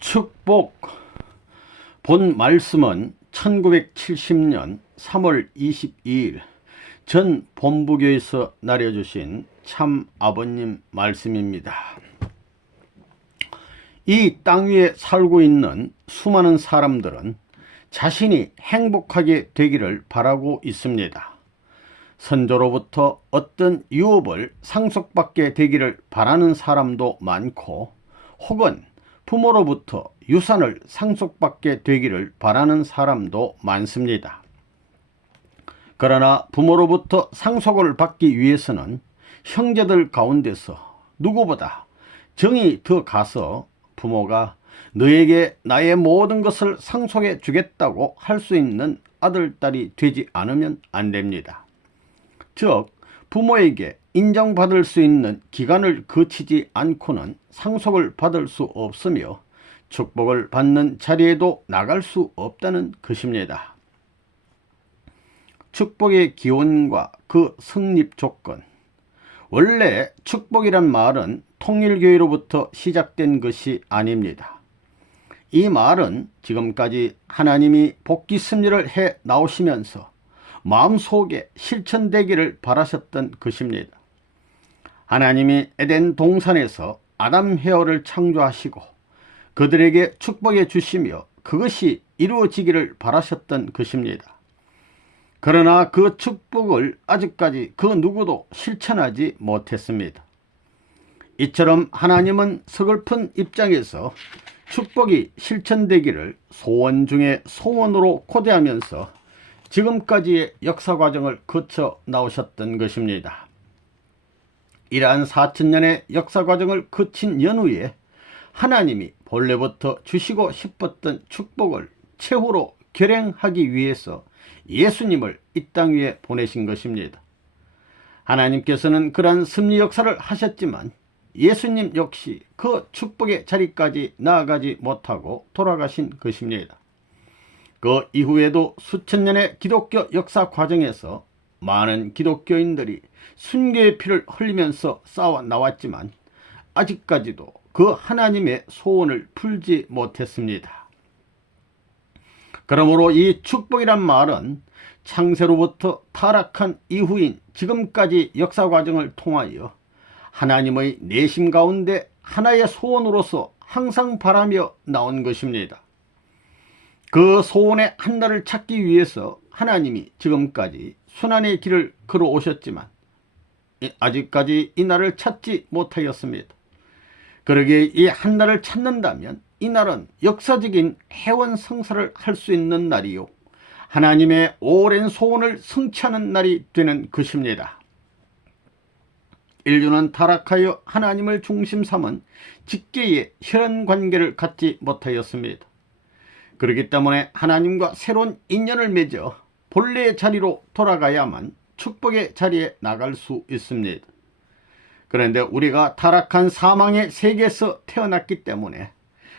축복. 본 말씀은 1970년 3월 22일 전 본부교에서 나려주신 참 아버님 말씀입니다. 이 땅 위에 살고 있는 수많은 사람들은 자신이 행복하게 되기를 바라고 있습니다. 선조로부터 어떤 유업을 상속받게 되기를 바라는 사람도 많고, 혹은 부모로부터 유산을 상속받게 되기를 바라는 사람도 많습니다. 그러나 부모로부터 상속을 받기 위해서는 형제들 가운데서 누구보다 정이 더 가서 부모가 너에게 나의 모든 것을 상속해 주겠다고 할 수 있는 아들, 딸이 되지 않으면 안 됩니다. 즉, 부모에게 인정받을 수 있는 기간을 거치지 않고는 상속을 받을 수 없으며 축복을 받는 자리에도 나갈 수 없다는 것입니다. 축복의 기원과 그 성립 조건. 원래 축복이란 말은 통일교회로부터 시작된 것이 아닙니다. 이 말은 지금까지 하나님이 복귀 섭리를 해 나오시면서 마음속에 실천되기를 바라셨던 것입니다. 하나님이 에덴 동산에서 아담 헤어를 창조하시고 그들에게 축복해 주시며 그것이 이루어지기를 바라셨던 것입니다. 그러나 그 축복을 아직까지 그 누구도 실천하지 못했습니다. 이처럼 하나님은 서글픈 입장에서 축복이 실천되기를 소원 중에 소원으로 고대하면서 지금까지의 역사 과정을 거쳐 나오셨던 것입니다. 이러한 4000년의 역사 과정을 거친 연후에 하나님이 본래부터 주시고 싶었던 축복을 최후로 결행하기 위해서 예수님을 이 땅 위에 보내신 것입니다. 하나님께서는 그러한 섭리 역사를 하셨지만 예수님 역시 그 축복의 자리까지 나아가지 못하고 돌아가신 것입니다. 그 이후에도 수천 년의 기독교 역사 과정에서 많은 기독교인들이 순교의 피를 흘리면서 싸워 나왔지만 아직까지도 그 하나님의 소원을 풀지 못했습니다. 그러므로 이 축복이란 말은 창세로부터 타락한 이후인 지금까지 역사 과정을 통하여 하나님의 내심 가운데 하나의 소원으로서 항상 바라며 나온 것입니다. 그 소원의 한나를 찾기 위해서 하나님이 지금까지 순환의 길을 걸어오셨지만 아직까지 이 날을 찾지 못하였습니다. 그러기에 이 한나를 찾는다면 이 날은 역사적인 해원성사를 할 수 있는 날이요, 하나님의 오랜 소원을 성취하는 날이 되는 것입니다. 인류는 타락하여 하나님을 중심 삼은 직계의 혈연 관계를 갖지 못하였습니다. 그렇기 때문에 하나님과 새로운 인연을 맺어 본래의 자리로 돌아가야만 축복의 자리에 나갈 수 있습니다. 그런데 우리가 타락한 사망의 세계에서 태어났기 때문에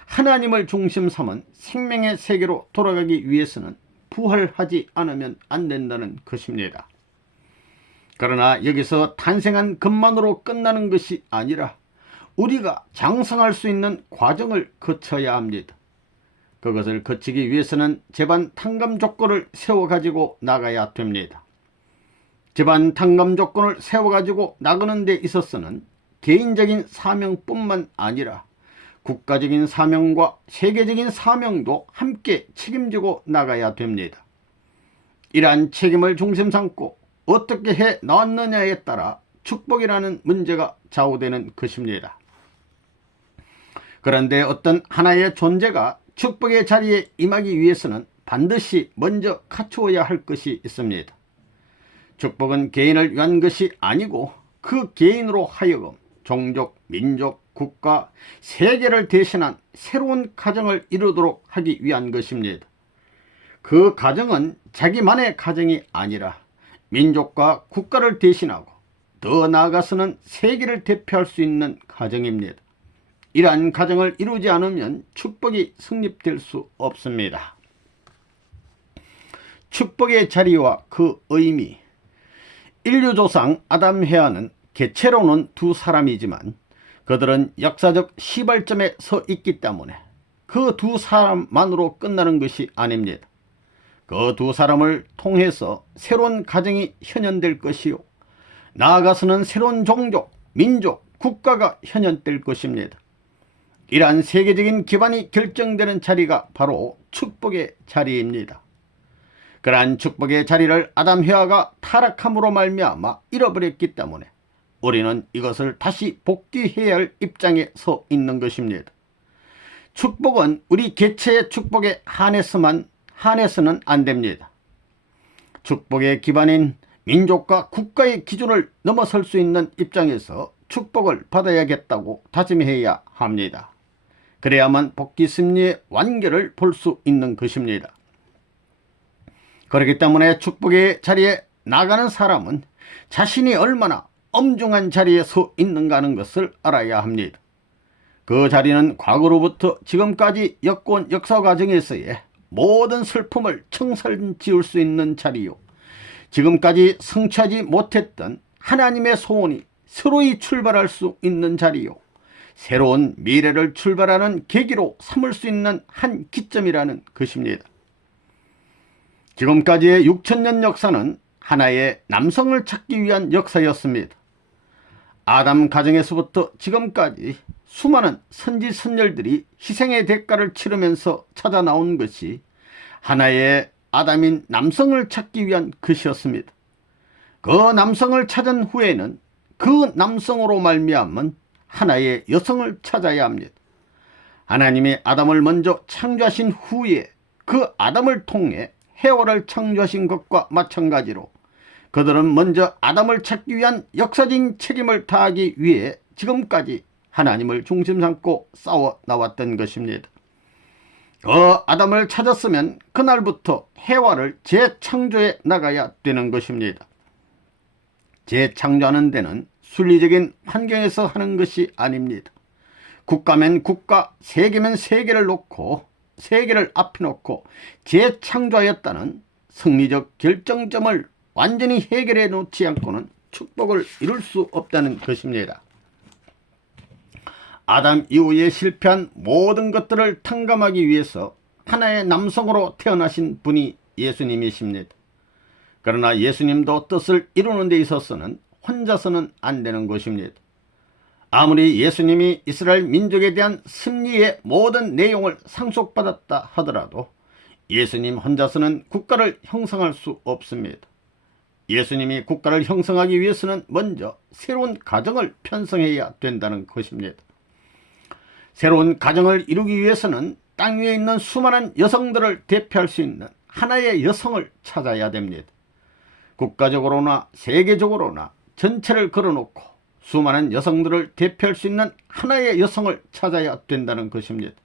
하나님을 중심 삼은 생명의 세계로 돌아가기 위해서는 부활하지 않으면 안 된다는 것입니다. 그러나 여기서 탄생한 것만으로 끝나는 것이 아니라 우리가 장성할 수 있는 과정을 거쳐야 합니다. 그것을 거치기 위해서는 제반 탕감 조건을 세워가지고 나가야 됩니다. 제반 탕감 조건을 세워가지고 나가는 데 있어서는 개인적인 사명뿐만 아니라 국가적인 사명과 세계적인 사명도 함께 책임지고 나가야 됩니다. 이러한 책임을 중심 삼고 어떻게 해 나왔느냐에 따라 축복이라는 문제가 좌우되는 것입니다. 그런데 어떤 하나의 존재가 축복의 자리에 임하기 위해서는 반드시 먼저 갖추어야 할 것이 있습니다. 축복은 개인을 위한 것이 아니고 그 개인으로 하여금 종족, 민족, 국가, 세계를 대신한 새로운 가정을 이루도록 하기 위한 것입니다. 그 가정은 자기만의 가정이 아니라 민족과 국가를 대신하고 더 나아가서는 세계를 대표할 수 있는 가정입니다. 이러한 가정을 이루지 않으면 축복이 성립될 수 없습니다. 축복의 자리와 그 의미. 인류조상 아담 헤아는 개체로는 두 사람이지만 그들은 역사적 시발점에 서 있기 때문에 그 두 사람만으로 끝나는 것이 아닙니다. 그 두 사람을 통해서 새로운 가정이 현현될 것이요, 나아가서는 새로운 종족, 민족, 국가가 현현될 것입니다. 이러한 세계적인 기반이 결정되는 자리가 바로 축복의 자리입니다. 그러한 축복의 자리를 아담 해와가 타락함으로 말미암아 잃어버렸기 때문에 우리는 이것을 다시 복귀해야 할 입장에 서 있는 것입니다. 축복은 우리 개체의 축복에 한해서는 안 됩니다. 축복의 기반인 민족과 국가의 기준을 넘어설 수 있는 입장에서 축복을 받아야겠다고 다짐해야 합니다. 그래야만 복귀 승리의 완결을 볼 수 있는 것입니다. 그렇기 때문에 축복의 자리에 나가는 사람은 자신이 얼마나 엄중한 자리에 서 있는가 하는 것을 알아야 합니다. 그 자리는 과거로부터 지금까지 엮어온 역사 과정에서의 모든 슬픔을 청산지을 수 있는 자리요, 지금까지 성취하지 못했던 하나님의 소원이 새로이 출발할 수 있는 자리요, 새로운 미래를 출발하는 계기로 삼을 수 있는 한 기점이라는 것입니다. 지금까지의 6000년 역사는 하나의 남성을 찾기 위한 역사였습니다. 아담 가정에서부터 지금까지 수많은 선지 선열들이 희생의 대가를 치르면서 찾아 나온 것이 하나의 아담인 남성을 찾기 위한 것이었습니다. 그 남성을 찾은 후에는 그 남성으로 말미암은 하나의 여성을 찾아야 합니다. 하나님이 아담을 먼저 창조하신 후에 그 아담을 통해 해와를 창조하신 것과 마찬가지로 그들은 먼저 아담을 찾기 위한 역사적인 책임을 다하기 위해 지금까지 하나님을 중심 삼고 싸워 나왔던 것입니다. 아담을 찾았으면 그날부터 해와를 재창조해 나가야 되는 것입니다. 재창조하는 데는 순리적인 환경에서 하는 것이 아닙니다. 국가면 국가, 세계면 세계를 놓고, 세계를 앞에 놓고 재창조하였다는 성리적 결정점을 완전히 해결해 놓지 않고는 축복을 이룰 수 없다는 것입니다. 아담 이후에 실패한 모든 것들을 탕감하기 위해서 하나의 남성으로 태어나신 분이 예수님이십니다. 그러나 예수님도 뜻을 이루는 데 있어서는 혼자서는 안 되는 것입니다. 아무리 예수님이 이스라엘 민족에 대한 승리의 모든 내용을 상속받았다 하더라도 예수님 혼자서는 국가를 형성할 수 없습니다. 예수님이 국가를 형성하기 위해서는 먼저 새로운 가정을 편성해야 된다는 것입니다. 새로운 가정을 이루기 위해서는 땅 위에 있는 수많은 여성들을 대표할 수 있는 하나의 여성을 찾아야 됩니다. 국가적으로나 세계적으로나 전체를 걸어놓고 수많은 여성들을 대표할 수 있는 하나의 여성을 찾아야 된다는 것입니다.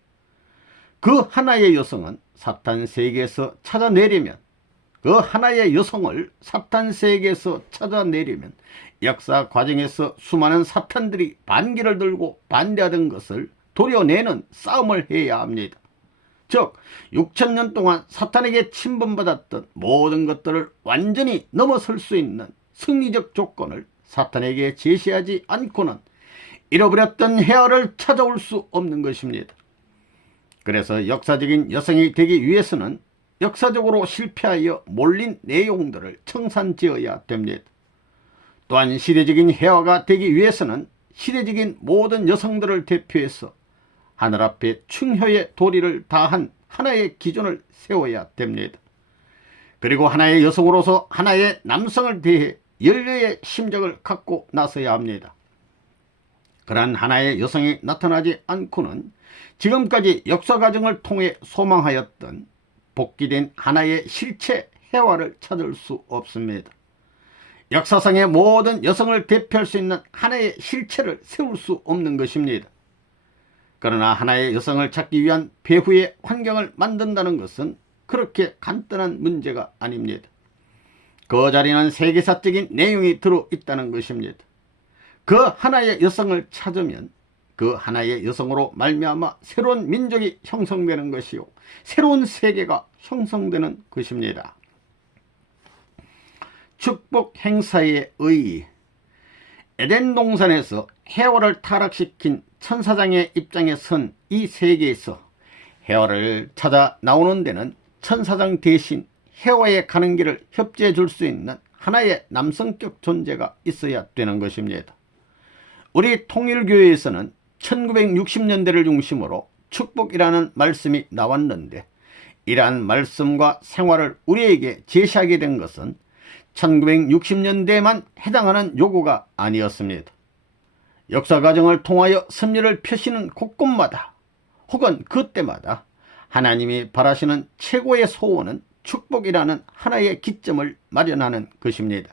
그 하나의 여성은 사탄 세계에서 찾아내려면, 그 하나의 여성을 사탄 세계에서 찾아내려면 역사 과정에서 수많은 사탄들이 반기를 들고 반대하던 것을 도려내는 싸움을 해야 합니다. 즉 6000년 동안 사탄에게 침범받았던 모든 것들을 완전히 넘어설 수 있는 승리적 조건을 사탄에게 제시하지 않고는 잃어버렸던 해화를 찾아올 수 없는 것입니다. 그래서 역사적인 여성이 되기 위해서는 역사적으로 실패하여 몰린 내용들을 청산지어야 됩니다. 또한 시대적인 해화가 되기 위해서는 시대적인 모든 여성들을 대표해서 하늘 앞에 충효의 도리를 다한 하나의 기준을 세워야 됩니다. 그리고 하나의 여성으로서 하나의 남성을 대해 연려의 심정을 갖고 나서야 합니다. 그러한 하나의 여성이 나타나지 않고는 지금까지 역사 과정을 통해 소망하였던 복귀된 하나의 실체 해화를 찾을 수 없습니다. 역사상의 모든 여성을 대표할 수 있는 하나의 실체를 세울 수 없는 것입니다. 그러나 하나의 여성을 찾기 위한 배후의 환경을 만든다는 것은 그렇게 간단한 문제가 아닙니다. 그 자리는 세계사적인 내용이 들어있다는 것입니다. 그 하나의 여성을 찾으면 그 하나의 여성으로 말미암아 새로운 민족이 형성되는 것이요, 새로운 세계가 형성되는 것입니다. 축복 행사의 의의. 에덴 동산에서 해와를 타락시킨 천사장의 입장에 선 이 세계에서 해와를 찾아 나오는 데는 천사장 대신 해와에 가는 길을 협조해 줄 수 있는 하나의 남성격 존재가 있어야 되는 것입니다. 우리 통일교회에서는 1960년대를 중심으로 축복이라는 말씀이 나왔는데, 이러한 말씀과 생활을 우리에게 제시하게 된 것은 1960년대에만 해당하는 요구가 아니었습니다. 역사 과정을 통하여 섭리를 펴시는 곳곳마다 혹은 그때마다 하나님이 바라시는 최고의 소원은 축복이라는 하나의 기점을 마련하는 것입니다.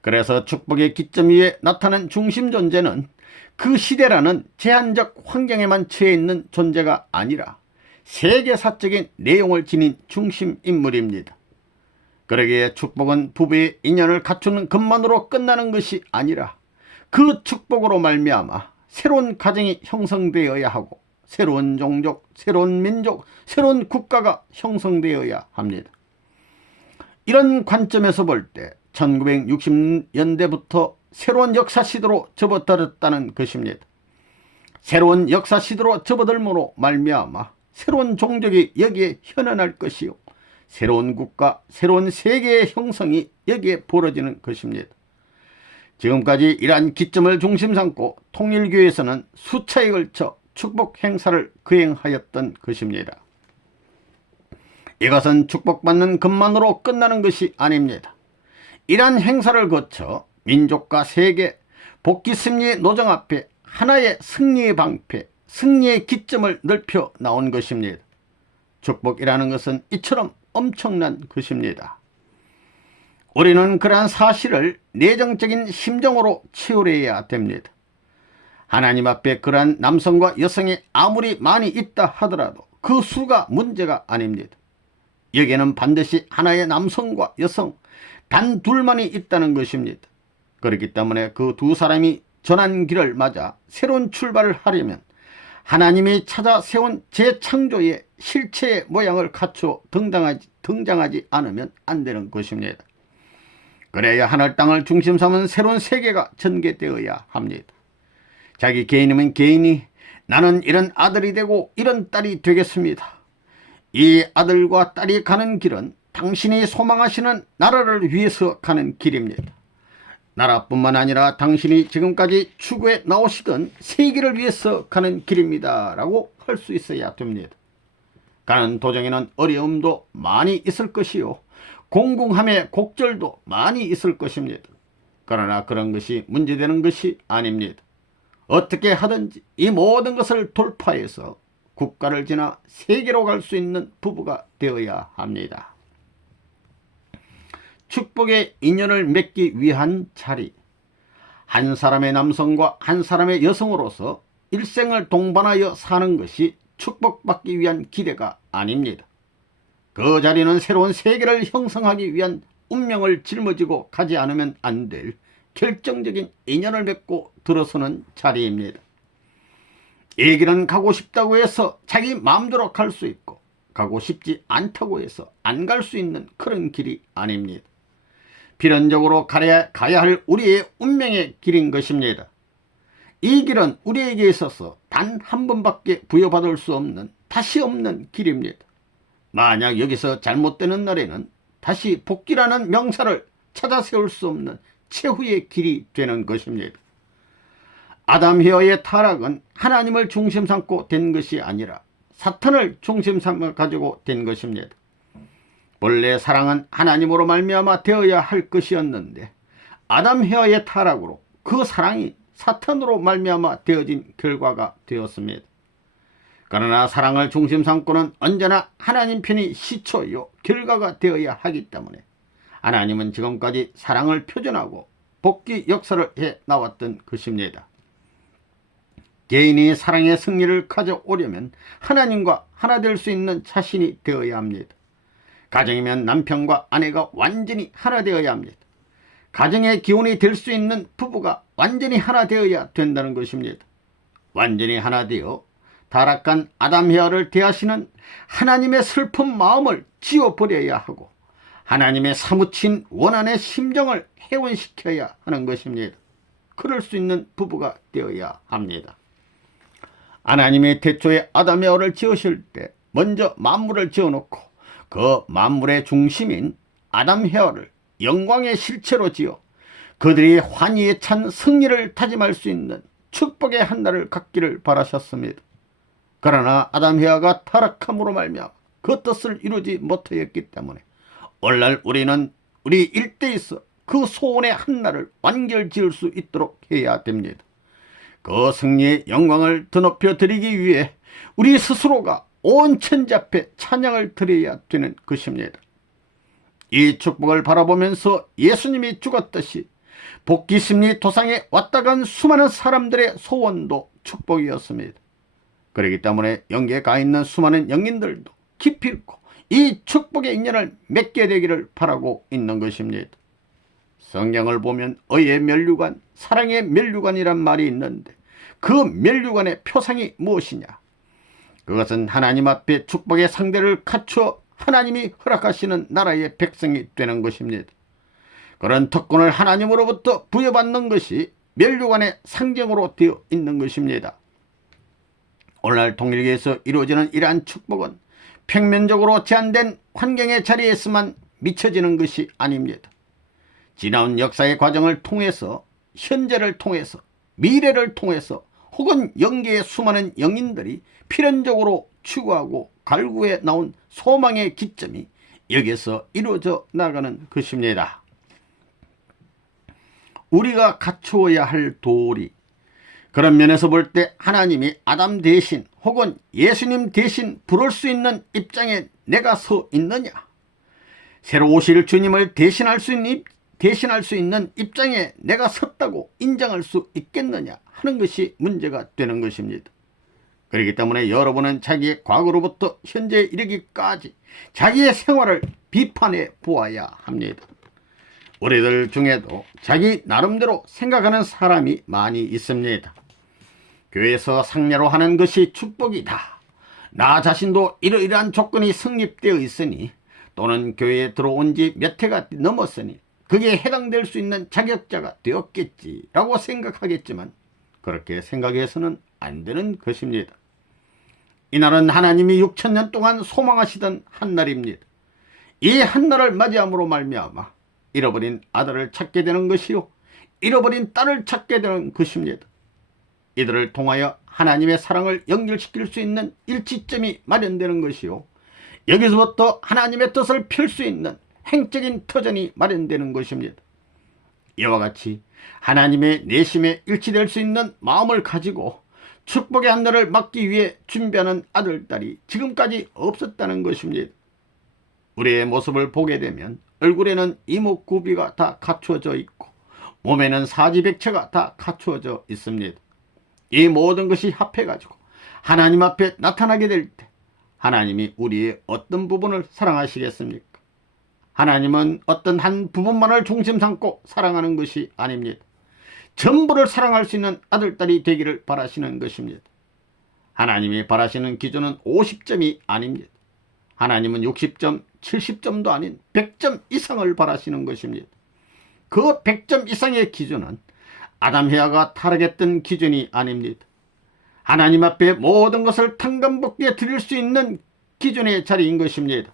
그래서 축복의 기점 위에 나타난 중심 존재는 그 시대라는 제한적 환경에만 처해 있는 존재가 아니라 세계사적인 내용을 지닌 중심 인물입니다. 그러기에 축복은 부부의 인연을 갖추는 것만으로 끝나는 것이 아니라 그 축복으로 말미암아 새로운 가정이 형성되어야 하고 새로운 종족, 새로운 민족, 새로운 국가가 형성되어야 합니다. 이런 관점에서 볼 때 1960년대부터 새로운 역사 시대로 접어들었다는 것입니다. 새로운 역사 시대로 접어들므로 말미암아 새로운 종족이 여기에 현현할 것이요, 새로운 국가, 새로운 세계의 형성이 여기에 벌어지는 것입니다. 지금까지 이러한 기점을 중심 삼고 통일교회에서는 수차에 걸쳐 축복 행사를 거행하였던 것입니다. 이것은 축복받는 것만으로 끝나는 것이 아닙니다. 이러한 행사를 거쳐 민족과 세계, 복귀 승리의 노정 앞에 하나의 승리의 방패, 승리의 기점을 넓혀 나온 것입니다. 축복이라는 것은 이처럼 엄청난 것입니다. 우리는 그러한 사실을 내정적인 심정으로 채우려야 됩니다. 하나님 앞에 그러한 남성과 여성이 아무리 많이 있다 하더라도 그 수가 문제가 아닙니다. 여기에는 반드시 하나의 남성과 여성 단 둘만이 있다는 것입니다. 그렇기 때문에 그 두 사람이 전한 길을 맞아 새로운 출발을 하려면 하나님이 찾아 세운 재창조의 실체의 모양을 갖추어 등장하지 않으면 안 되는 것입니다. 그래야 하늘 땅을 중심 삼은 새로운 세계가 전개되어야 합니다. 자기 개인이면 개인이 나는 이런 아들이 되고 이런 딸이 되겠습니다. 이 아들과 딸이 가는 길은 당신이 소망하시는 나라를 위해서 가는 길입니다. 나라뿐만 아니라 당신이 지금까지 추구해 나오시던 세계를 위해서 가는 길입니다 라고 할 수 있어야 됩니다. 가는 도정에는 어려움도 많이 있을 것이요, 공공함의 곡절도 많이 있을 것입니다. 그러나 그런 것이 문제되는 것이 아닙니다. 어떻게 하든지 이 모든 것을 돌파해서 국가를 지나 세계로 갈 수 있는 부부가 되어야 합니다. 축복의 인연을 맺기 위한 자리, 한 사람의 남성과 한 사람의 여성으로서 일생을 동반하여 사는 것이 축복받기 위한 기대가 아닙니다. 그 자리는 새로운 세계를 형성하기 위한 운명을 짊어지고 가지 않으면 안 될 결정적인 인연을 맺고 들어서는 자리입니다. 이 길은 가고 싶다고 해서 자기 마음대로 갈 수 있고 가고 싶지 않다고 해서 안 갈 수 있는 그런 길이 아닙니다. 필연적으로 가야 할 우리의 운명의 길인 것입니다. 이 길은 우리에게 있어서 단 한 번밖에 부여받을 수 없는 다시 없는 길입니다. 만약 여기서 잘못되는 날에는 다시 복귀라는 명사를 찾아 세울 수 없는 최후의 길이 되는 것입니다. 아담 헤어의 타락은 하나님을 중심 삼고 된 것이 아니라 사탄을 중심 삼아 가지고 된 것입니다. 본래 사랑은 하나님으로 말미암아 되어야 할 것이었는데 아담 헤어의 타락으로 그 사랑이 사탄으로 말미암아 되어진 결과가 되었습니다. 그러나 사랑을 중심 삼고는 언제나 하나님 편이 시초요 결과가 되어야 하기 때문에 하나님은 지금까지 사랑을 표현하고 복귀 역사를 해 나왔던 것입니다. 개인이 사랑의 승리를 가져오려면 하나님과 하나 될 수 있는 자신이 되어야 합니다. 가정이면 남편과 아내가 완전히 하나 되어야 합니다. 가정의 기운이 될 수 있는 부부가 완전히 하나 되어야 된다는 것입니다. 완전히 하나 되어 타락한 아담 헤아를 대하시는 하나님의 슬픈 마음을 지워버려야 하고 하나님의 사무친 원한의 심정을 회원시켜야 하는 것입니다. 그럴 수 있는 부부가 되어야 합니다. 하나님이 태초에 아담 여호와를 지으실 때 먼저 만물을 지어놓고 그 만물의 중심인 아담 여호와를 영광의 실체로 지어 그들이 환희에 찬 승리를 다짐할 수 있는 축복의 한 날을 갖기를 바라셨습니다. 그러나 아담 여호와가 타락함으로 말미암아 그 뜻을 이루지 못하였기 때문에 오늘날 우리는 우리 일대에서 그 소원의 한 날을 완결지을 수 있도록 해야 됩니다. 그 승리의 영광을 드높여 드리기 위해 우리 스스로가 온 천지 앞에 찬양을 드려야 되는 것입니다. 이 축복을 바라보면서 예수님이 죽었듯이 복귀심리 도상에 왔다 간 수많은 사람들의 소원도 축복이었습니다. 그렇기 때문에 영계에 가 있는 수많은 영인들도 깊이 있고 이 축복의 인연을 맺게 되기를 바라고 있는 것입니다. 성경을 보면 의의 면류관, 사랑의 면류관이란 말이 있는데 그 면류관의 표상이 무엇이냐? 그것은 하나님 앞에 축복의 상대를 갖추어 하나님이 허락하시는 나라의 백성이 되는 것입니다. 그런 특권을 하나님으로부터 부여받는 것이 면류관의 상징으로 되어 있는 것입니다. 오늘날 통일교에서 이루어지는 이러한 축복은 평면적으로 제한된 환경의 자리에서만 미쳐지는 것이 아닙니다. 지나온 역사의 과정을 통해서, 현재를 통해서, 미래를 통해서 혹은 영계의 수많은 영인들이 필연적으로 추구하고 갈구해 나온 소망의 기점이 여기에서 이루어져 나가는 것입니다. 우리가 갖추어야 할 도리, 그런 면에서 볼 때 하나님이 아담 대신 혹은 예수님 대신 부를 수 있는 입장에 내가 서 있느냐? 새로 오실 주님을 대신할 수 있는 입장에 내가 섰다고 인정할 수 있겠느냐 하는 것이 문제가 되는 것입니다. 그렇기 때문에 여러분은 자기의 과거로부터 현재에 이르기까지 자기의 생활을 비판해 보아야 합니다. 우리들 중에도 자기 나름대로 생각하는 사람이 많이 있습니다. 교회에서 상례로 하는 것이 축복이다. 나 자신도 이러이러한 조건이 성립되어 있으니 또는 교회에 들어온 지 몇 해가 넘었으니 그게 해당될 수 있는 자격자가 되었겠지라고 생각하겠지만 그렇게 생각해서는 안 되는 것입니다. 이날은 하나님이 6천년 동안 소망하시던 한 날입니다. 이 한 날을 맞이함으로 말미암아 잃어버린 아들을 찾게 되는 것이요 잃어버린 딸을 찾게 되는 것입니다. 이들을 통하여 하나님의 사랑을 연결시킬 수 있는 일치점이 마련되는 것이요 여기서부터 하나님의 뜻을 펼 수 있는 행적인 터전이 마련되는 것입니다. 이와 같이 하나님의 내심에 일치될 수 있는 마음을 가지고 축복의 한 날을 맞기 위해 준비하는 아들, 딸이 지금까지 없었다는 것입니다. 우리의 모습을 보게 되면 얼굴에는 이목구비가 다 갖추어져 있고 몸에는 사지백체가 다 갖추어져 있습니다. 이 모든 것이 합해가지고 하나님 앞에 나타나게 될 때 하나님이 우리의 어떤 부분을 사랑하시겠습니까? 하나님은 어떤 한 부분만을 중심 삼고 사랑하는 것이 아닙니다. 전부를 사랑할 수 있는 아들, 딸이 되기를 바라시는 것입니다. 하나님이 바라시는 기준은 50점이 아닙니다. 하나님은 60점, 70점도 아닌 100점 이상을 바라시는 것입니다. 그 100점 이상의 기준은 아담 해와가 타락했던 기준이 아닙니다. 하나님 앞에 모든 것을 탕감받게 드릴 수 있는 기준의 자리인 것입니다.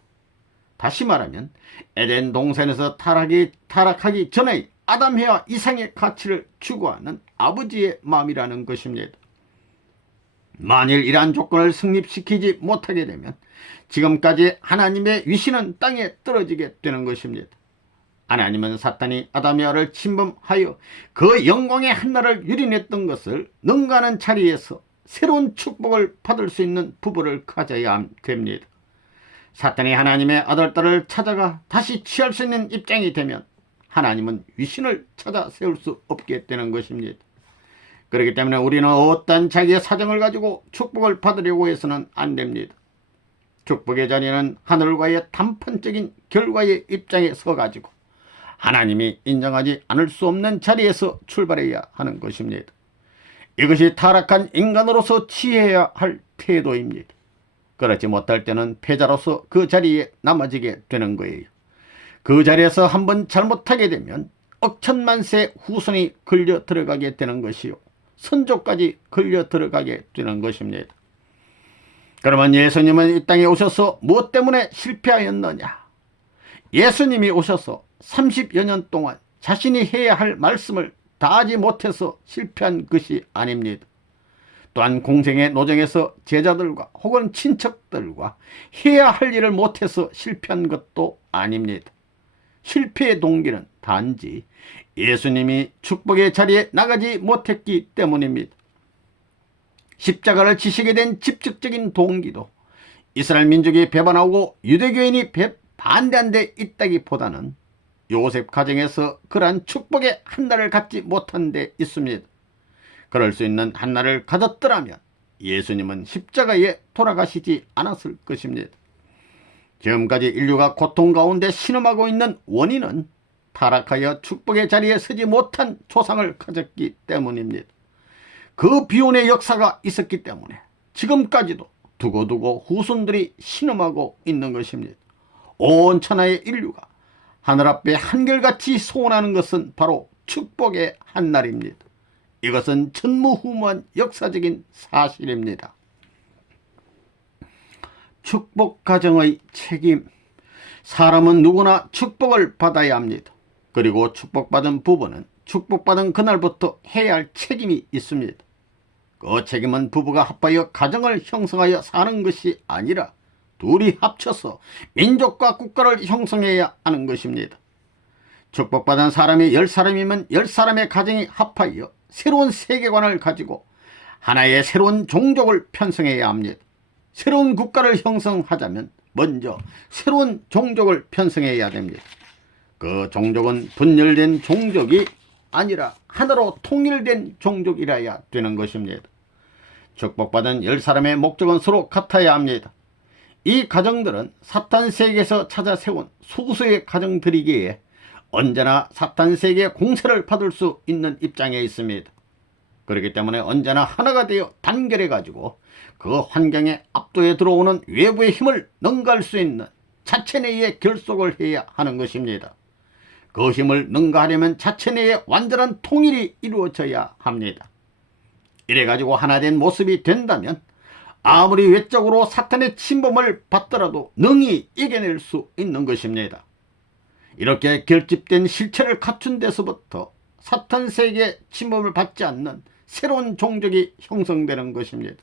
다시 말하면 에덴 동산에서 타락하기 전에 아담 해와 이상의 가치를 추구하는 아버지의 마음이라는 것입니다. 만일 이러한 조건을 성립시키지 못하게 되면 지금까지 하나님의 위신은 땅에 떨어지게 되는 것입니다. 하나님은 사탄이 아담 해와를 침범하여 그 영광의 한날을 유린했던 것을 능가하는 자리에서 새로운 축복을 받을 수 있는 부부를 가져야 됩니다. 사탄이 하나님의 아들, 딸을 찾아가 다시 취할 수 있는 입장이 되면 하나님은 위신을 찾아 세울 수 없게 되는 것입니다. 그렇기 때문에 우리는 어떠한 자기의 사정을 가지고 축복을 받으려고 해서는 안 됩니다. 축복의 자리는 하늘과의 단편적인 결과의 입장에 서가지고 하나님이 인정하지 않을 수 없는 자리에서 출발해야 하는 것입니다. 이것이 타락한 인간으로서 취해야 할 태도입니다. 그렇지 못할 때는 패자로서 그 자리에 남아지게 되는 거예요. 그 자리에서 한번 잘못하게 되면 억천만세 후손이 걸려 들어가게 되는 것이요 선조까지 걸려 들어가게 되는 것입니다. 그러면 예수님은 이 땅에 오셔서 무엇 때문에 실패하였느냐? 예수님이 오셔서 30여 년 동안 자신이 해야 할 말씀을 다하지 못해서 실패한 것이 아닙니다. 또한 공생의 노정에서 제자들과 혹은 친척들과 해야 할 일을 못해서 실패한 것도 아닙니다. 실패의 동기는 단지 예수님이 축복의 자리에 나가지 못했기 때문입니다. 십자가를 지시게 된 직접적인 동기도 이스라엘 민족이 배반하고 유대교인이 반대한 데 있다기보다는 요셉 가정에서 그러한 축복의 한날을 갖지 못한 데 있습니다. 그럴 수 있는 한날을 가졌더라면 예수님은 십자가에 돌아가시지 않았을 것입니다. 지금까지 인류가 고통 가운데 신음하고 있는 원인은 타락하여 축복의 자리에 서지 못한 조상을 가졌기 때문입니다. 그 비운의 역사가 있었기 때문에 지금까지도 두고두고 후손들이 신음하고 있는 것입니다. 온 천하의 인류가 하늘 앞에 한결같이 소원하는 것은 바로 축복의 한날입니다. 이것은 전무후무한 역사적인 사실입니다. 축복 가정의 책임. 사람은 누구나 축복을 받아야 합니다. 그리고 축복받은 부부는 축복받은 그날부터 해야 할 책임이 있습니다. 그 책임은 부부가 합하여 가정을 형성하여 사는 것이 아니라 둘이 합쳐서 민족과 국가를 형성해야 하는 것입니다. 축복받은 사람이 10사람이면 10사람의 가정이 합하여 새로운 세계관을 가지고 하나의 새로운 종족을 편성해야 합니다. 새로운 국가를 형성하자면 먼저 새로운 종족을 편성해야 됩니다. 그 종족은 분열된 종족이 아니라 하나로 통일된 종족이라야 되는 것입니다. 축복받은 10사람의 목적은 서로 같아야 합니다. 이 가정들은 사탄 세계에서 찾아 세운 소수의 가정들이기에 언제나 사탄 세계의 공세를 받을 수 있는 입장에 있습니다. 그렇기 때문에 언제나 하나가 되어 단결해 가지고 그 환경에 압도해 들어오는 외부의 힘을 능가할 수 있는 자체 내에 결속을 해야 하는 것입니다. 그 힘을 능가하려면 자체 내에 완전한 통일이 이루어져야 합니다. 이래 가지고 하나 된 모습이 된다면 아무리 외적으로 사탄의 침범을 받더라도 능히 이겨낼 수 있는 것입니다. 이렇게 결집된 실체를 갖춘 데서부터 사탄 세계의 침범을 받지 않는 새로운 종족이 형성되는 것입니다.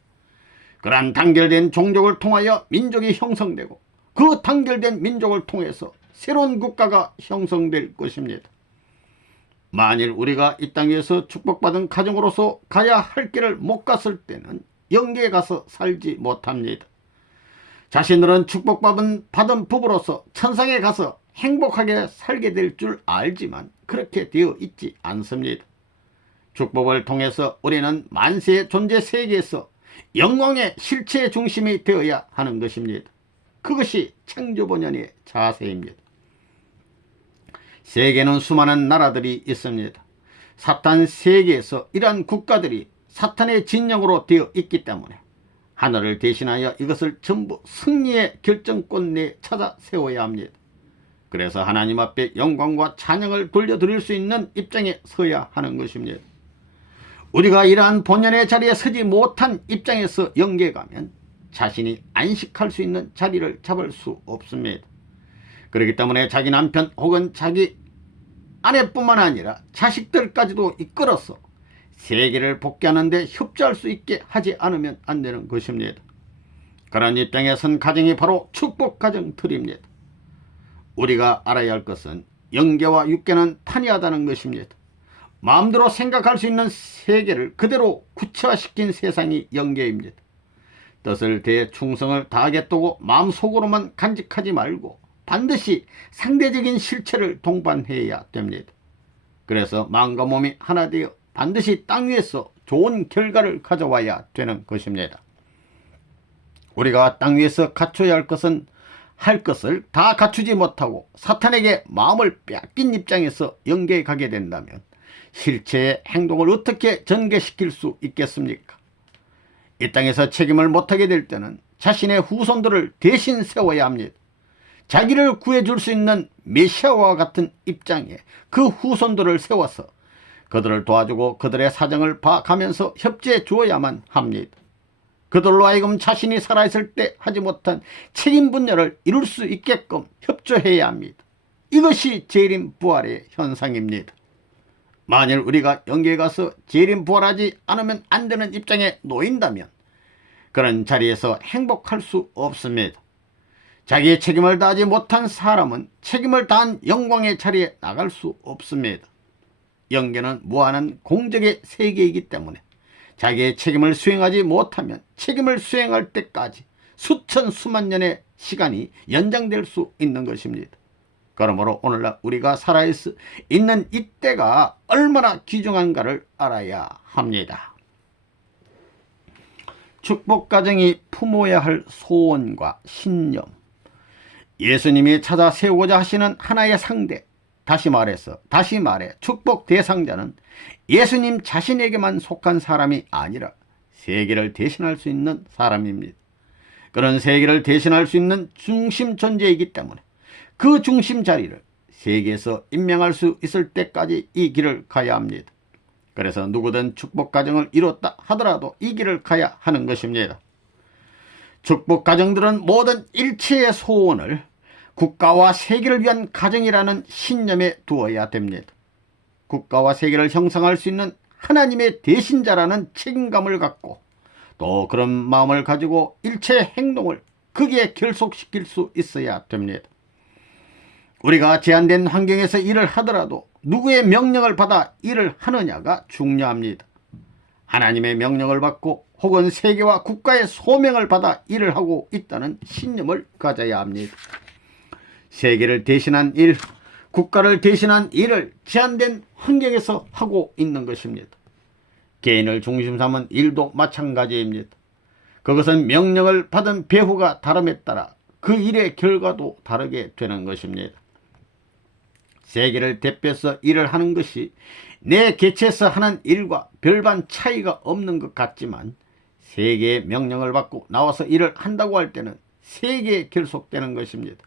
그러한 단결된 종족을 통하여 민족이 형성되고 그 단결된 민족을 통해서 새로운 국가가 형성될 것입니다. 만일 우리가 이 땅에서 축복받은 가정으로서 가야 할 길을 못 갔을 때는 영계에 가서 살지 못합니다. 자신들은 축복받은 부부로서 천상에 가서 행복하게 살게 될 줄 알지만 그렇게 되어 있지 않습니다. 축복을 통해서 우리는 만세의 존재 세계에서 영광의 실체의 중심이 되어야 하는 것입니다. 그것이 창조본연의 자세입니다. 세계는 수많은 나라들이 있습니다. 사탄 세계에서 이러한 국가들이 사탄의 진영으로 되어 있기 때문에 하늘을 대신하여 이것을 전부 승리의 결정권 내에 찾아 세워야 합니다. 그래서 하나님 앞에 영광과 찬양을 돌려드릴 수 있는 입장에 서야 하는 것입니다. 우리가 이러한 본연의 자리에 서지 못한 입장에서 영계에 가면 자신이 안식할 수 있는 자리를 잡을 수 없습니다. 그렇기 때문에 자기 남편 혹은 자기 아내뿐만 아니라 자식들까지도 이끌어서 세계를 복귀하는 데 협조할 수 있게 하지 않으면 안 되는 것입니다. 그런 입장에 선 가정이 바로 축복 가정들입니다. 우리가 알아야 할 것은 영계와 육계는 판이하다는 것입니다. 마음대로 생각할 수 있는 세계를 그대로 구체화시킨 세상이 영계입니다. 뜻을 대해 충성을 다하겠다고 마음속으로만 간직하지 말고 반드시 상대적인 실체를 동반해야 됩니다. 그래서 마음과 몸이 하나 되어 반드시 땅 위에서 좋은 결과를 가져와야 되는 것입니다. 우리가 땅 위에서 갖춰야 할 것을 다 갖추지 못하고 사탄에게 마음을 빼앗긴 입장에서 영계에 가게 된다면 실체의 행동을 어떻게 전개시킬 수 있겠습니까? 이 땅에서 책임을 못하게 될 때는 자신의 후손들을 대신 세워야 합니다. 자기를 구해줄 수 있는 메시아와 같은 입장에 그 후손들을 세워서 그들을 도와주고 그들의 사정을 봐가면서 협조해 주어야만 합니다. 그들로 하여금 자신이 살아있을 때 하지 못한 책임 분야를 이룰 수 있게끔 협조해야 합니다. 이것이 재림 부활의 현상입니다. 만일 우리가 영계에 가서 재림 부활하지 않으면 안 되는 입장에 놓인다면 그런 자리에서 행복할 수 없습니다. 자기의 책임을 다하지 못한 사람은 책임을 다한 영광의 자리에 나갈 수 없습니다. 영계는 무한한 공적의 세계이기 때문에 자기의 책임을 수행하지 못하면 책임을 수행할 때까지 수천 수만 년의 시간이 연장될 수 있는 것입니다. 그러므로 오늘날 우리가 살아있는 이때가 얼마나 귀중한가를 알아야 합니다. 축복가정이 품어야 할 소원과 신념. 예수님이 찾아 세우고자 하시는 하나의 상대, 다시 말해 축복 대상자는 예수님 자신에게만 속한 사람이 아니라 세계를 대신할 수 있는 사람입니다. 그런 세계를 대신할 수 있는 중심 존재이기 때문에 그 중심 자리를 세계에서 임명할 수 있을 때까지 이 길을 가야 합니다. 그래서 누구든 축복 가정을 이뤘다 하더라도 이 길을 가야 하는 것입니다. 축복 가정들은 모든 일체의 소원을 국가와 세계를 위한 가정이라는 신념에 두어야 됩니다. 국가와 세계를 형성할 수 있는 하나님의 대신자라는 책임감을 갖고 또 그런 마음을 가지고 일체의 행동을 거기에 결속시킬 수 있어야 됩니다. 우리가 제한된 환경에서 일을 하더라도 누구의 명령을 받아 일을 하느냐가 중요합니다. 하나님의 명령을 받고 혹은 세계와 국가의 소명을 받아 일을 하고 있다는 신념을 가져야 합니다. 세계를 대신한 일, 국가를 대신한 일을 제한된 환경에서 하고 있는 것입니다. 개인을 중심 삼은 일도 마찬가지입니다. 그것은 명령을 받은 배후가 다름에 따라 그 일의 결과도 다르게 되는 것입니다. 세계를 대표해서 일을 하는 것이 내 개체에서 하는 일과 별반 차이가 없는 것 같지만 세계의 명령을 받고 나와서 일을 한다고 할 때는 세계에 결속되는 것입니다.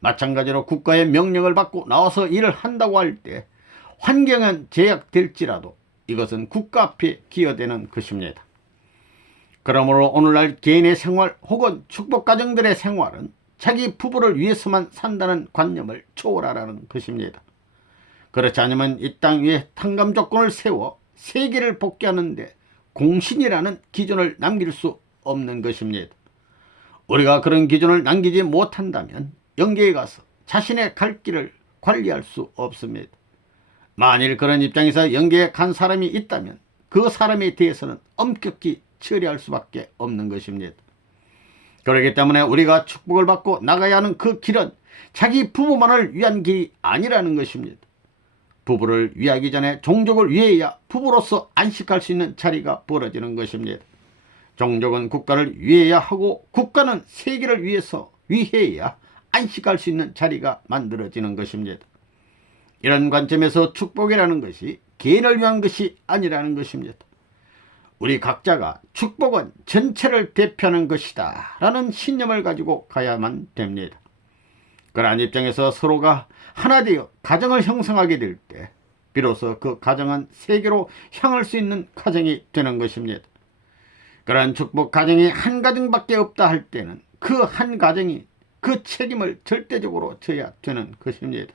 마찬가지로 국가의 명령을 받고 나와서 일을 한다고 할 때 환경은 제약될지라도 이것은 국가 앞에 기여되는 것입니다. 그러므로 오늘날 개인의 생활 혹은 축복가정들의 생활은 자기 부부를 위해서만 산다는 관념을 초월하라는 것입니다. 그렇지 않으면 이 땅 위에 탕감 조건을 세워 세계를 복귀하는데 공신이라는 기준을 남길 수 없는 것입니다. 우리가 그런 기준을 남기지 못한다면 영계에 가서 자신의 갈 길을 관리할 수 없습니다. 만일 그런 입장에서 영계에 간 사람이 있다면 그 사람에 대해서는 엄격히 처리할 수밖에 없는 것입니다. 그렇기 때문에 우리가 축복을 받고 나가야 하는 그 길은 자기 부부만을 위한 길이 아니라는 것입니다. 부부를 위하기 전에 종족을 위해야 부부로서 안식할 수 있는 자리가 벌어지는 것입니다. 종족은 국가를 위해야 하고 국가는 세계를 위해야 안식할 수 있는 자리가 만들어지는 것입니다. 이런 관점에서 축복이라는 것이 개인을 위한 것이 아니라는 것입니다. 우리 각자가 축복은 전체를 대표하는 것이다 라는 신념을 가지고 가야만 됩니다. 그러한 입장에서 서로가 하나 되어 가정을 형성하게 될 때 비로소 그 가정은 세계로 향할 수 있는 가정이 되는 것입니다. 그러한 축복 가정이 한 가정밖에 없다 할 때는 그 한 가정이 그 책임을 절대적으로 져야 되는 것입니다.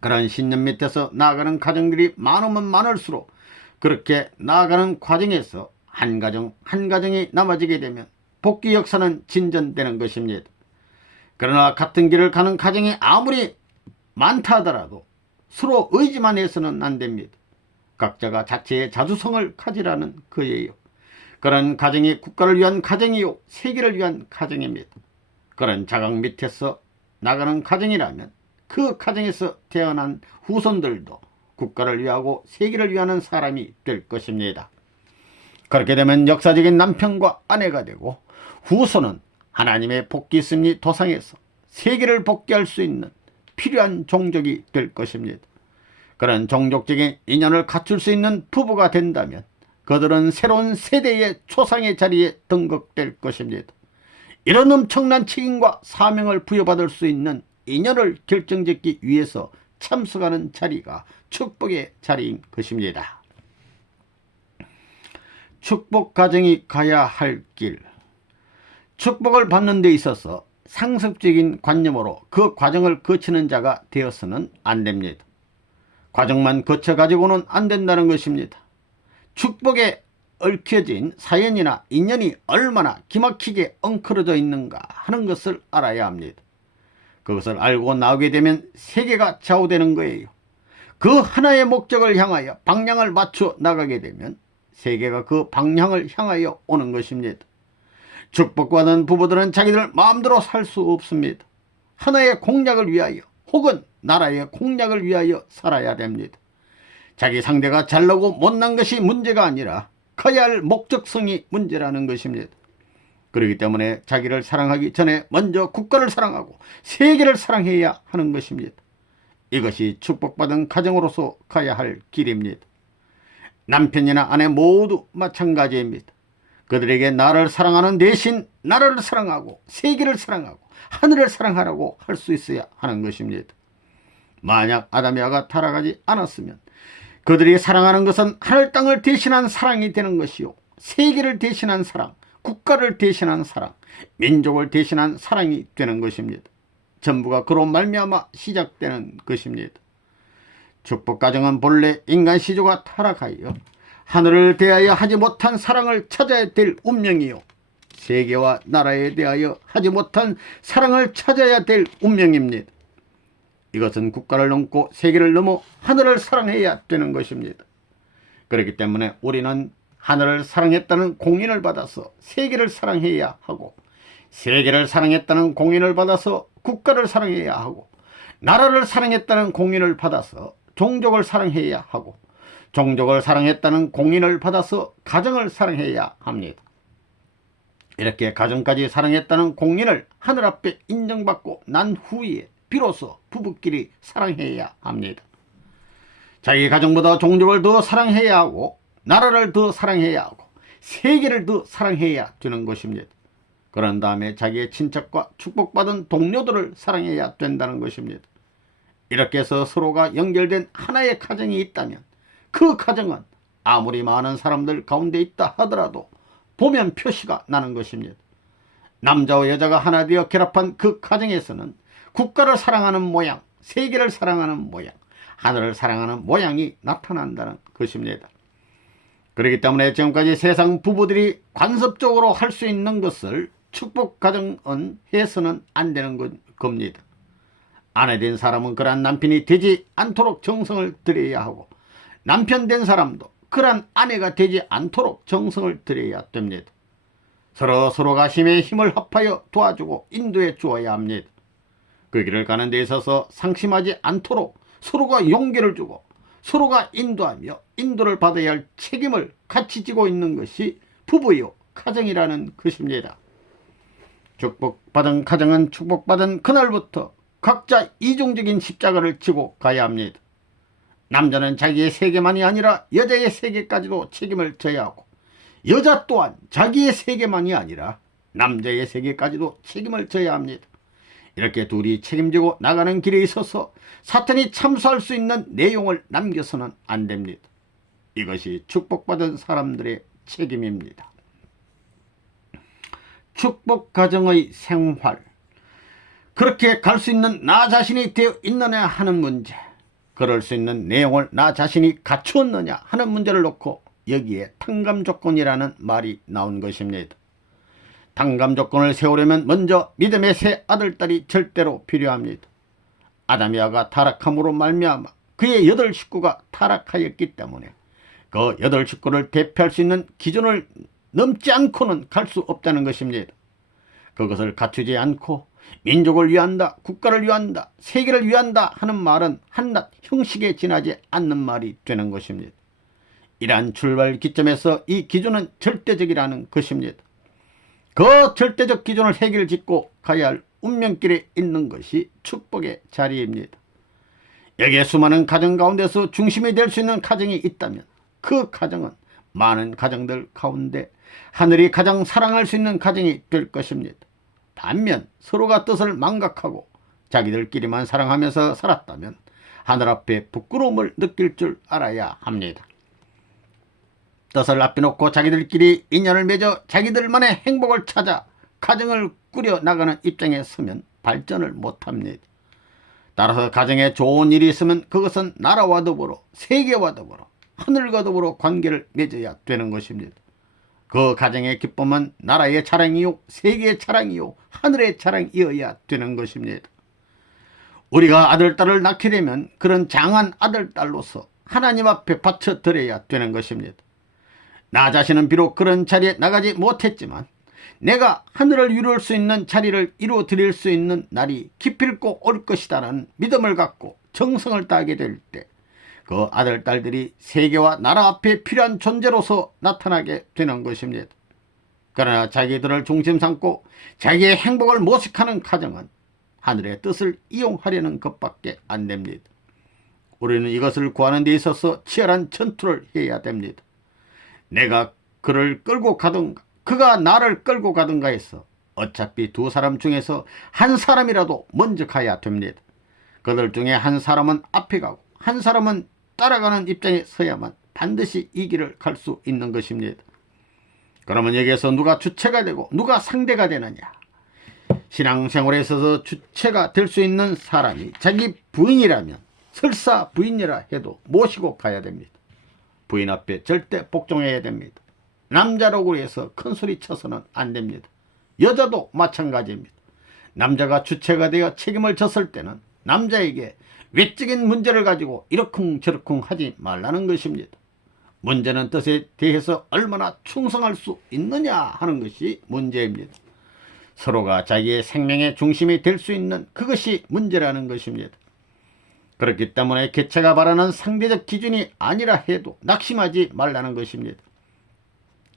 그런 신념 밑에서 나아가는 가정들이 많으면 많을수록 그렇게 나아가는 과정에서 한 가정이 남아지게 되면 복귀 역사는 진전되는 것입니다. 그러나 같은 길을 가는 가정이 아무리 많다 하더라도 서로 의지만 해서는 안 됩니다. 각자가 자체의 자주성을 가지라는 거예요. 그런 가정이 국가를 위한 가정이요 세계를 위한 가정입니다. 그런 자각 밑에서 나가는 가정이라면 그 가정에서 태어난 후손들도 국가를 위하고 세계를 위하는 사람이 될 것입니다. 그렇게 되면 역사적인 남편과 아내가 되고 후손은 하나님의 복귀 승리 도상에서 세계를 복귀할 수 있는 필요한 종족이 될 것입니다. 그런 종족적인 인연을 갖출 수 있는 부부가 된다면 그들은 새로운 세대의 초상의 자리에 등극될 것입니다. 이런 엄청난 책임과 사명을 부여받을 수 있는 인연을 결정짓기 위해서 참석하는 자리가 축복의 자리인 것입니다. 축복 가정이 가야 할 길. 축복을 받는 데 있어서 상습적인 관념으로 그 과정을 거치는 자가 되어서는 안 됩니다. 과정만 거쳐가지고는 안 된다는 것입니다. 축복에 얽혀진 사연이나 인연이 얼마나 기막히게 엉클어져 있는가 하는 것을 알아야 합니다. 그것을 알고 나오게 되면 세계가 좌우되는 거예요. 그 하나의 목적을 향하여 방향을 맞춰 나가게 되면 세계가 그 방향을 향하여 오는 것입니다. 축복받은 부부들은 자기들 마음대로 살 수 없습니다. 하나의 공약을 위하여 혹은 나라의 공약을 위하여 살아야 됩니다. 자기 상대가 잘나고 못난 것이 문제가 아니라 가야 할 목적성이 문제라는 것입니다. 그렇기 때문에 자기를 사랑하기 전에 먼저 국가를 사랑하고 세계를 사랑해야 하는 것입니다. 이것이 축복받은 가정으로서 가야 할 길입니다. 남편이나 아내 모두 마찬가지입니다. 그들에게 나를 사랑하는 대신 나라를 사랑하고 세계를 사랑하고 하늘을 사랑하라고 할 수 있어야 하는 것입니다. 만약 아담과 하와가 타락하지 않았으면 그들이 사랑하는 것은 하늘 땅을 대신한 사랑이 되는 것이요, 세계를 대신한 사랑, 국가를 대신한 사랑, 민족을 대신한 사랑이 되는 것입니다. 전부가 그로 말미암아 시작되는 것입니다. 축복가정은 본래 인간 시조가 타락하여 하늘을 대하여 하지 못한 사랑을 찾아야 될 운명이요, 세계와 나라에 대하여 하지 못한 사랑을 찾아야 될 운명입니다. 이것은 국가를 넘고 세계를 넘어 하늘을 사랑해야 되는 것입니다. 그렇기 때문에 우리는 하늘을 사랑했다는 공인을 받아서 세계를 사랑해야 하고, 세계를 사랑했다는 공인을 받아서 국가를 사랑해야 하고, 나라를 사랑했다는 공인을 받아서 종족을 사랑해야 하고, 종족을 사랑했다는 공인을 받아서 가정을 사랑해야 합니다. 이렇게 가정까지 사랑했다는 공인을 하늘 앞에 인정받고 난 후에 비로소 부부끼리 사랑해야 합니다. 자기 가정보다 종족을 더 사랑해야 하고, 나라를 더 사랑해야 하고, 세계를 더 사랑해야 되는 것입니다. 그런 다음에 자기의 친척과 축복받은 동료들을 사랑해야 된다는 것입니다. 이렇게 해서 서로가 연결된 하나의 가정이 있다면 그 가정은 아무리 많은 사람들 가운데 있다 하더라도 보면 표시가 나는 것입니다. 남자와 여자가 하나 되어 결합한 그 가정에서는 국가를 사랑하는 모양, 세계를 사랑하는 모양, 하늘을 사랑하는 모양이 나타난다는 것입니다. 그렇기 때문에 지금까지 세상 부부들이 간섭적으로 할 수 있는 것을 축복가정은 해서는 안 되는 겁니다. 아내 된 사람은 그러한 남편이 되지 않도록 정성을 들여야 하고, 남편 된 사람도 그러한 아내가 되지 않도록 정성을 들여야 됩니다. 서로가 힘에 힘을 합하여 도와주고 인도해 주어야 합니다. 그 길을 가는 데 있어서 상심하지 않도록 서로가 용기를 주고 서로가 인도하며 인도를 받아야 할 책임을 같이 지고 있는 것이 부부요 가정이라는 것입니다. 축복받은 가정은 축복받은 그날부터 각자 이중적인 십자가를 지고 가야 합니다. 남자는 자기의 세계만이 아니라 여자의 세계까지도 책임을 져야 하고, 여자 또한 자기의 세계만이 아니라 남자의 세계까지도 책임을 져야 합니다. 이렇게 둘이 책임지고 나가는 길에 있어서 사탄이 참수할 수 있는 내용을 남겨서는 안 됩니다. 이것이 축복받은 사람들의 책임입니다. 축복 가정의 생활. 그렇게 갈 수 있는 나 자신이 되어 있느냐 하는 문제, 그럴 수 있는 내용을 나 자신이 갖추었느냐 하는 문제를 놓고 여기에 탕감 조건이라는 말이 나온 것입니다. 탕감 조건을 세우려면 먼저 믿음의 새 아들딸이 절대로 필요합니다. 아담과 하와가 타락함으로 말미암아 그의 8 식구가 타락하였기 때문에 그 8 식구를 대표할 수 있는 기준을 넘지 않고는 갈 수 없다는 것입니다. 그것을 갖추지 않고 민족을 위한다, 국가를 위한다, 세계를 위한다 하는 말은 한낱 형식에 지나지 않는 말이 되는 것입니다. 이러한 출발 기점에서 이 기준은 절대적이라는 것입니다. 그 절대적 기준을 해결짓고 가야 할 운명길에 있는 것이 축복의 자리입니다. 여기에 수많은 가정 가운데서 중심이 될 수 있는 가정이 있다면 그 가정은 많은 가정들 가운데 하늘이 가장 사랑할 수 있는 가정이 될 것입니다. 반면 서로가 뜻을 망각하고 자기들끼리만 사랑하면서 살았다면 하늘 앞에 부끄러움을 느낄 줄 알아야 합니다. 뜻을 앞에 놓고 자기들끼리 인연을 맺어 자기들만의 행복을 찾아 가정을 꾸려 나가는 입장에 서면 발전을 못합니다. 따라서 가정에 좋은 일이 있으면 그것은 나라와 더불어 세계와 더불어 하늘과 더불어 관계를 맺어야 되는 것입니다. 그 가정의 기쁨은 나라의 자랑이요 세계의 자랑이요 하늘의 자랑이어야 되는 것입니다. 우리가 아들딸을 낳게 되면 그런 장한 아들딸로서 하나님 앞에 바쳐드려야 되는 것입니다. 나 자신은 비록 그런 자리에 나가지 못했지만 내가 하늘을 이룰 수 있는 자리를 이루어 드릴 수 있는 날이 기필코 올 것이다라는 믿음을 갖고 정성을 다하게 될 때 그 아들, 딸들이 세계와 나라 앞에 필요한 존재로서 나타나게 되는 것입니다. 그러나 자기들을 중심 삼고 자기의 행복을 모색하는 가정은 하늘의 뜻을 이용하려는 것밖에 안 됩니다. 우리는 이것을 구하는 데 있어서 치열한 전투를 해야 됩니다. 내가 그를 끌고 가든가 그가 나를 끌고 가든가 해서 어차피 두 사람 중에서 한 사람이라도 먼저 가야 됩니다. 그들 중에 한 사람은 앞에 가고 한 사람은 따라가는 입장에 서야만 반드시 이 길을 갈 수 있는 것입니다. 그러면 여기에서 누가 주체가 되고 누가 상대가 되느냐? 신앙생활에 있어서 주체가 될 수 있는 사람이 자기 부인이라면 설사 부인이라 해도 모시고 가야 됩니다. 부인 앞에 절대 복종해야 됩니다. 남자라고 해서 큰소리 쳐서는 안 됩니다. 여자도 마찬가지입니다. 남자가 주체가 되어 책임을 졌을 때는 남자에게 외적인 문제를 가지고 이러쿵저러쿵 하지 말라는 것입니다. 문제는 뜻에 대해서 얼마나 충성할 수 있느냐 하는 것이 문제입니다. 서로가 자기의 생명의 중심이 될 수 있는 그것이 문제라는 것입니다. 그렇기 때문에 개체가 바라는 상대적 기준이 아니라 해도 낙심하지 말라는 것입니다.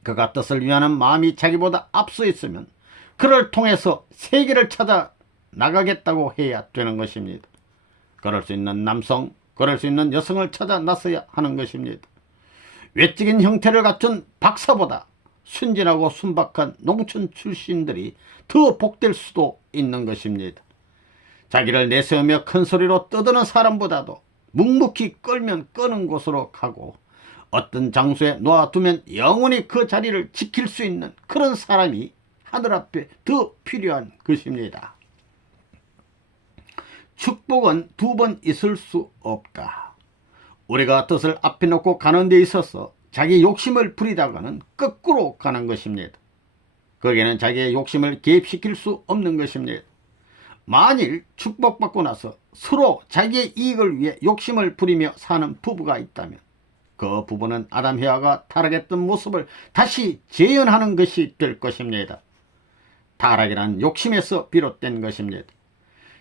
그가 뜻을 위하는 마음이 자기보다 앞서 있으면 그를 통해서 세계를 찾아 나가겠다고 해야 되는 것입니다. 그럴 수 있는 남성, 그럴 수 있는 여성을 찾아 나서야 하는 것입니다. 외적인 형태를 갖춘 박사보다 순진하고 순박한 농촌 출신들이 더 복될 수도 있는 것입니다. 자기를 내세우며 큰 소리로 떠드는 사람보다도 묵묵히 끌면 끄는 곳으로 가고 어떤 장소에 놓아두면 영원히 그 자리를 지킬 수 있는 그런 사람이 하늘 앞에 더 필요한 것입니다. 축복은 두 번 있을 수 없다. 우리가 뜻을 앞에 놓고 가는 데 있어서 자기 욕심을 부리다가는 거꾸로 가는 것입니다. 거기에는 자기의 욕심을 개입시킬 수 없는 것입니다. 만일 축복받고 나서 서로 자기의 이익을 위해 욕심을 부리며 사는 부부가 있다면 그 부부는 아담 해와가 타락했던 모습을 다시 재현하는 것이 될 것입니다. 타락이란 욕심에서 비롯된 것입니다.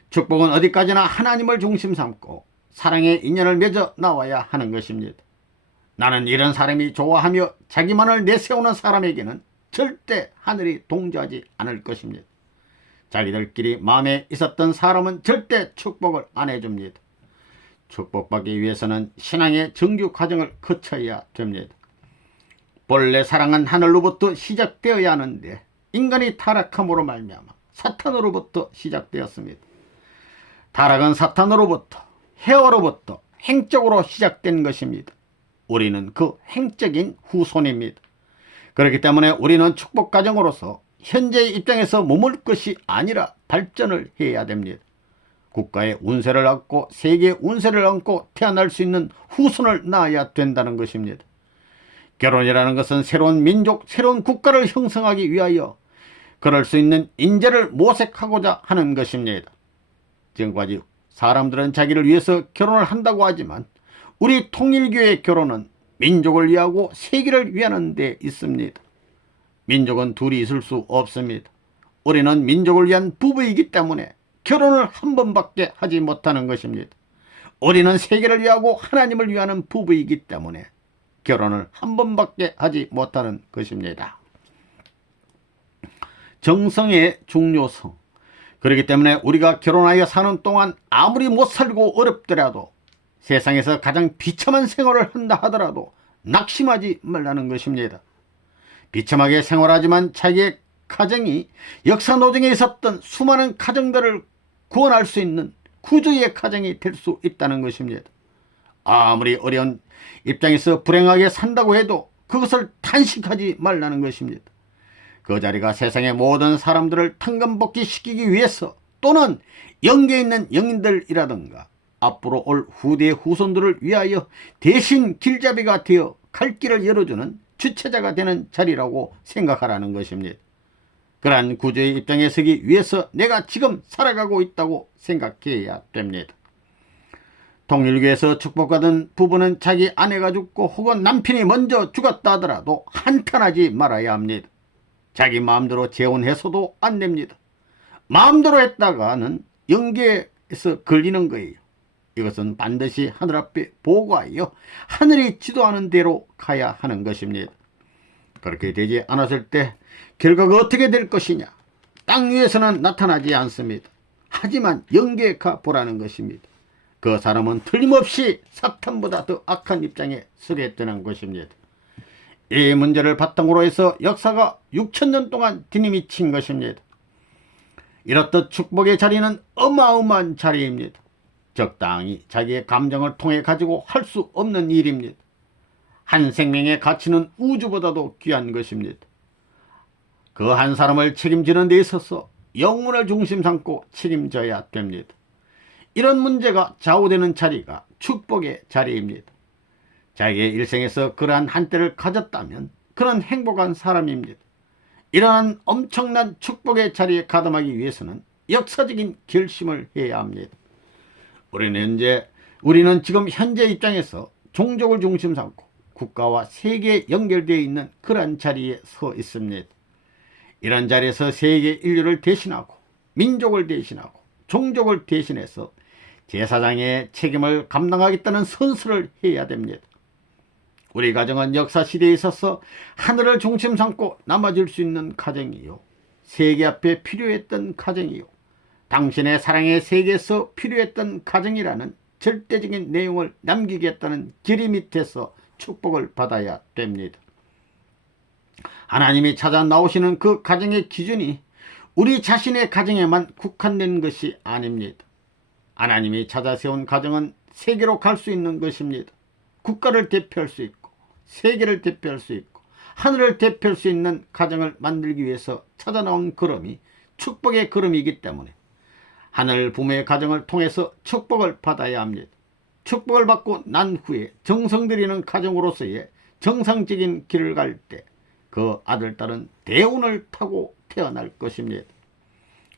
축복은 어디까지나 하나님을 중심 삼고 사랑의 인연을 맺어 나와야 하는 것입니다. 나는 이런 사람이 좋아하며 자기만을 내세우는 사람에게는 절대 하늘이 동조하지 않을 것입니다. 자기들끼리 마음에 있었던 사람은 절대 축복을 안 해줍니다. 축복받기 위해서는 신앙의 정규 과정을 거쳐야 됩니다. 본래 사랑은 하늘로부터 시작되어야 하는데 인간이 타락함으로 말미암아 사탄으로부터 시작되었습니다. 타락은 사탄으로부터 해와로부터 행적으로 시작된 것입니다. 우리는 그 행적인 후손입니다. 그렇기 때문에 우리는 축복 과정으로서 현재의 입장에서 머물 것이 아니라 발전을 해야 됩니다. 국가의 운세를 얻고 세계의 운세를 얻고 태어날 수 있는 후손을 낳아야 된다는 것입니다. 결혼이라는 것은 새로운 민족, 새로운 국가를 형성하기 위하여 그럴 수 있는 인재를 모색하고자 하는 것입니다. 지금까지 사람들은 자기를 위해서 결혼을 한다고 하지만 우리 통일교의 결혼은 민족을 위하고 세계를 위하는 데 있습니다. 민족은 둘이 있을 수 없습니다. 우리는 민족을 위한 부부이기 때문에 결혼을 한 번밖에 하지 못하는 것입니다. 우리는 세계를 위하고 하나님을 위하는 부부이기 때문에 결혼을 한 번밖에 하지 못하는 것입니다. 정성의 중요성. 그렇기 때문에 우리가 결혼하여 사는 동안 아무리 못 살고 어렵더라도 세상에서 가장 비참한 생활을 한다 하더라도 낙심하지 말라는 것입니다. 비참하게 생활하지만 자기의 가정이 역사 노정에 있었던 수많은 가정들을 구원할 수 있는 구조의 가정이 될 수 있다는 것입니다. 아무리 어려운 입장에서 불행하게 산다고 해도 그것을 단식하지 말라는 것입니다. 그 자리가 세상의 모든 사람들을 탕감복귀시키기 위해서 또는 영계에 있는 영인들이라든가 앞으로 올 후대의 후손들을 위하여 대신 길잡이가 되어 갈 길을 열어주는 주체자가 되는 자리라고 생각하라는 것입니다. 그러한 구조의 입장에 서기 위해서 내가 지금 살아가고 있다고 생각해야 됩니다. 통일교에서 축복받은 부부는 자기 아내가 죽고 혹은 남편이 먼저 죽었다 하더라도 한탄하지 말아야 합니다. 자기 마음대로 재혼해서도 안 됩니다. 마음대로 했다가는 영계에서 걸리는 거예요. 이것은 반드시 하늘 앞에 보고하여 하늘이 지도하는 대로 가야 하는 것입니다. 그렇게 되지 않았을 때 결과가 어떻게 될 것이냐? 땅 위에서는 나타나지 않습니다. 하지만 영계에 가보라는 것입니다. 그 사람은 틀림없이 사탄보다 더 악한 입장에 서게 되는 것입니다. 이 문제를 바탕으로 해서 역사가 6,000년 동안 디님이 것입니다. 이렇듯 축복의 자리는 어마어마한 자리입니다. 적당히 자기의 감정을 통해 가지고 할 수 없는 일입니다. 한 생명의 가치는 우주보다도 귀한 것입니다. 그 한 사람을 책임지는 데 있어서 영혼을 중심 삼고 책임져야 됩니다. 이런 문제가 좌우되는 자리가 축복의 자리입니다. 자기의 일생에서 그러한 한때를 가졌다면 그런 행복한 사람입니다. 이러한 엄청난 축복의 자리에 가담하기 위해서는 역사적인 결심을 해야 합니다. 우리는 지금 현재 입장에서 종족을 중심 삼고 국가와 세계에 연결되어 있는 그러한 자리에 서 있습니다. 이런 자리에서 세계 인류를 대신하고 민족을 대신하고 종족을 대신해서 제사장의 책임을 감당하겠다는 선서를 해야 됩니다. 우리 가정은 역사시대에 있어서 하늘을 중심 삼고 남아줄 수 있는 가정이요, 세계 앞에 필요했던 가정이요, 당신의 사랑의 세계에서 필요했던 가정이라는 절대적인 내용을 남기겠다는 결의 밑에서 축복을 받아야 됩니다. 하나님이 찾아 나오시는 그 가정의 기준이 우리 자신의 가정에만 국한된 것이 아닙니다. 하나님이 찾아 세운 가정은 세계로 갈 수 있는 것입니다. 국가를 대표할 수 있고 세계를 대표할 수 있고 하늘을 대표할 수 있는 가정을 만들기 위해서 찾아 나온 걸음이 축복의 걸음이기 때문에 하늘 부모의 가정을 통해서 축복을 받아야 합니다. 축복을 받고 난 후에 정성들이는 가정으로서의 정상적인 길을 갈 때 그 아들, 딸은 대운을 타고 태어날 것입니다.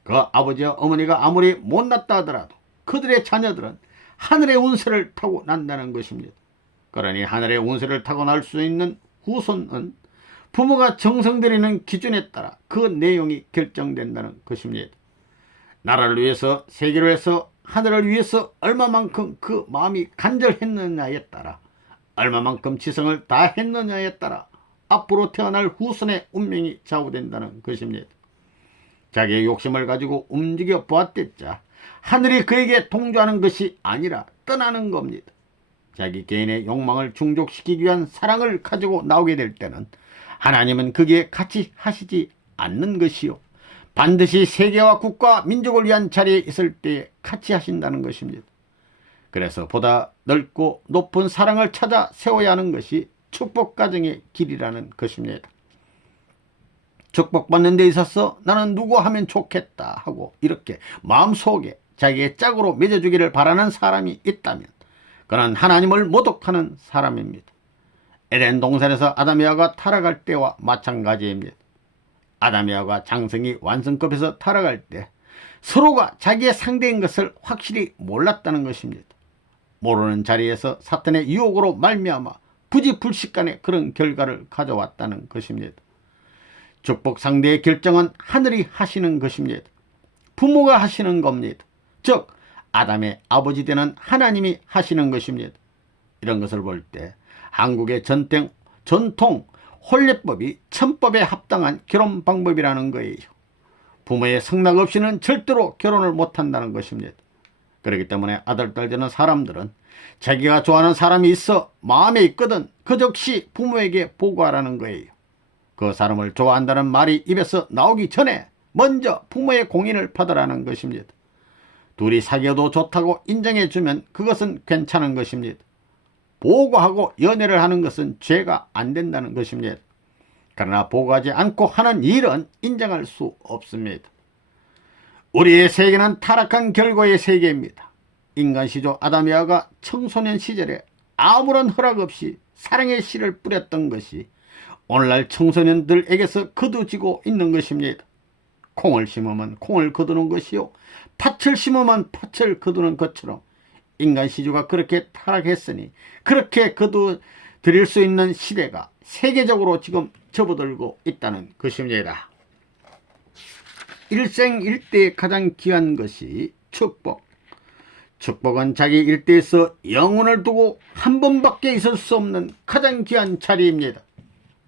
그 아버지와 어머니가 아무리 못났다 하더라도 그들의 자녀들은 하늘의 운세를 타고 난다는 것입니다. 그러니 하늘의 운세를 타고 날 수 있는 후손은 부모가 정성들이는 기준에 따라 그 내용이 결정된다는 것입니다. 나라를 위해서, 세계를 위해서, 하늘을 위해서 얼마만큼 그 마음이 간절했느냐에 따라, 얼마만큼 지성을 다했느냐에 따라 앞으로 태어날 후손의 운명이 좌우된다는 것입니다. 자기의 욕심을 가지고 움직여 보았댔자 하늘이 그에게 동조하는 것이 아니라 떠나는 겁니다. 자기 개인의 욕망을 충족시키기 위한 사랑을 가지고 나오게 될 때는 하나님은 거기에 같이 하시지 않는 것이요, 반드시 세계와 국가, 민족을 위한 자리에 있을 때에 같이 하신다는 것입니다. 그래서 보다 넓고 높은 사랑을 찾아 세워야 하는 것이 축복가정의 길이라는 것입니다. 축복받는 데 있어서 나는 누구 하면 좋겠다 하고 이렇게 마음속에 자기의 짝으로 맺어주기를 바라는 사람이 있다면 그는 하나님을 모독하는 사람입니다. 에덴 동산에서 아담과 하와가 타락할 때와 마찬가지입니다. 아담과 하와가 장성이 완성급에서 타락할 때 서로가 자기의 상대인 것을 확실히 몰랐다는 것입니다. 모르는 자리에서 사탄의 유혹으로 말미암아 부지불식간에 그런 결과를 가져왔다는 것입니다. 축복 상대의 결정은 하늘이 하시는 것입니다. 부모가 하시는 겁니다. 즉 아담의 아버지 되는 하나님이 하시는 것입니다. 이런 것을 볼 때 한국의 전통 혼례법이 천법에 합당한 결혼 방법이라는 거예요. 부모의 승낙 없이는 절대로 결혼을 못한다는 것입니다. 그렇기 때문에 아들, 딸 되는 사람들은 자기가 좋아하는 사람이 있어 마음에 있거든 그 즉시 부모에게 보고하라는 거예요. 그 사람을 좋아한다는 말이 입에서 나오기 전에 먼저 부모의 공인을 받으라는 것입니다. 둘이 사귀어도 좋다고 인정해주면 그것은 괜찮은 것입니다. 보고하고 연애를 하는 것은 죄가 안 된다는 것입니다. 그러나 보고하지 않고 하는 일은 인정할 수 없습니다. 우리의 세계는 타락한 결과의 세계입니다. 인간 시조 아담 여하가 청소년 시절에 아무런 허락 없이 사랑의 씨를 뿌렸던 것이 오늘날 청소년들에게서 거두지고 있는 것입니다. 콩을 심으면 콩을 거두는 것이요, 팥을 심으면 팥을 거두는 것처럼 인간 시조가 그렇게 타락했으니 그렇게 거두드릴 수 있는 시대가 세계적으로 지금 접어들고 있다는 것입니다. 일생일대에 가장 귀한 것이 축복. 축복은 자기 일대에서 영혼을 두고 한 번밖에 있을 수 없는 가장 귀한 자리입니다.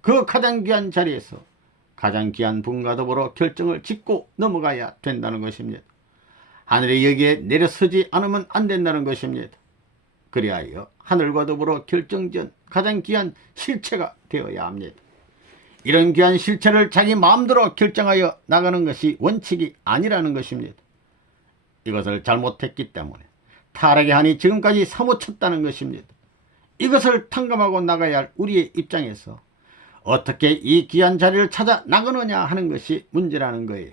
그 가장 귀한 자리에서 가장 귀한 분과 더불어 결정을 짓고 넘어가야 된다는 것입니다. 하늘이 여기에 내려서지 않으면 안 된다는 것입니다. 그리하여 하늘과 더불어 결정지은 가장 귀한 실체가 되어야 합니다. 이런 귀한 실체를 자기 마음대로 결정하여 나가는 것이 원칙이 아니라는 것입니다. 이것을 잘못했기 때문에 타락의 한이 지금까지 사무쳤다는 것입니다. 이것을 탕감하고 나가야 할 우리의 입장에서 어떻게 이 귀한 자리를 찾아 나가느냐 하는 것이 문제라는 거예요.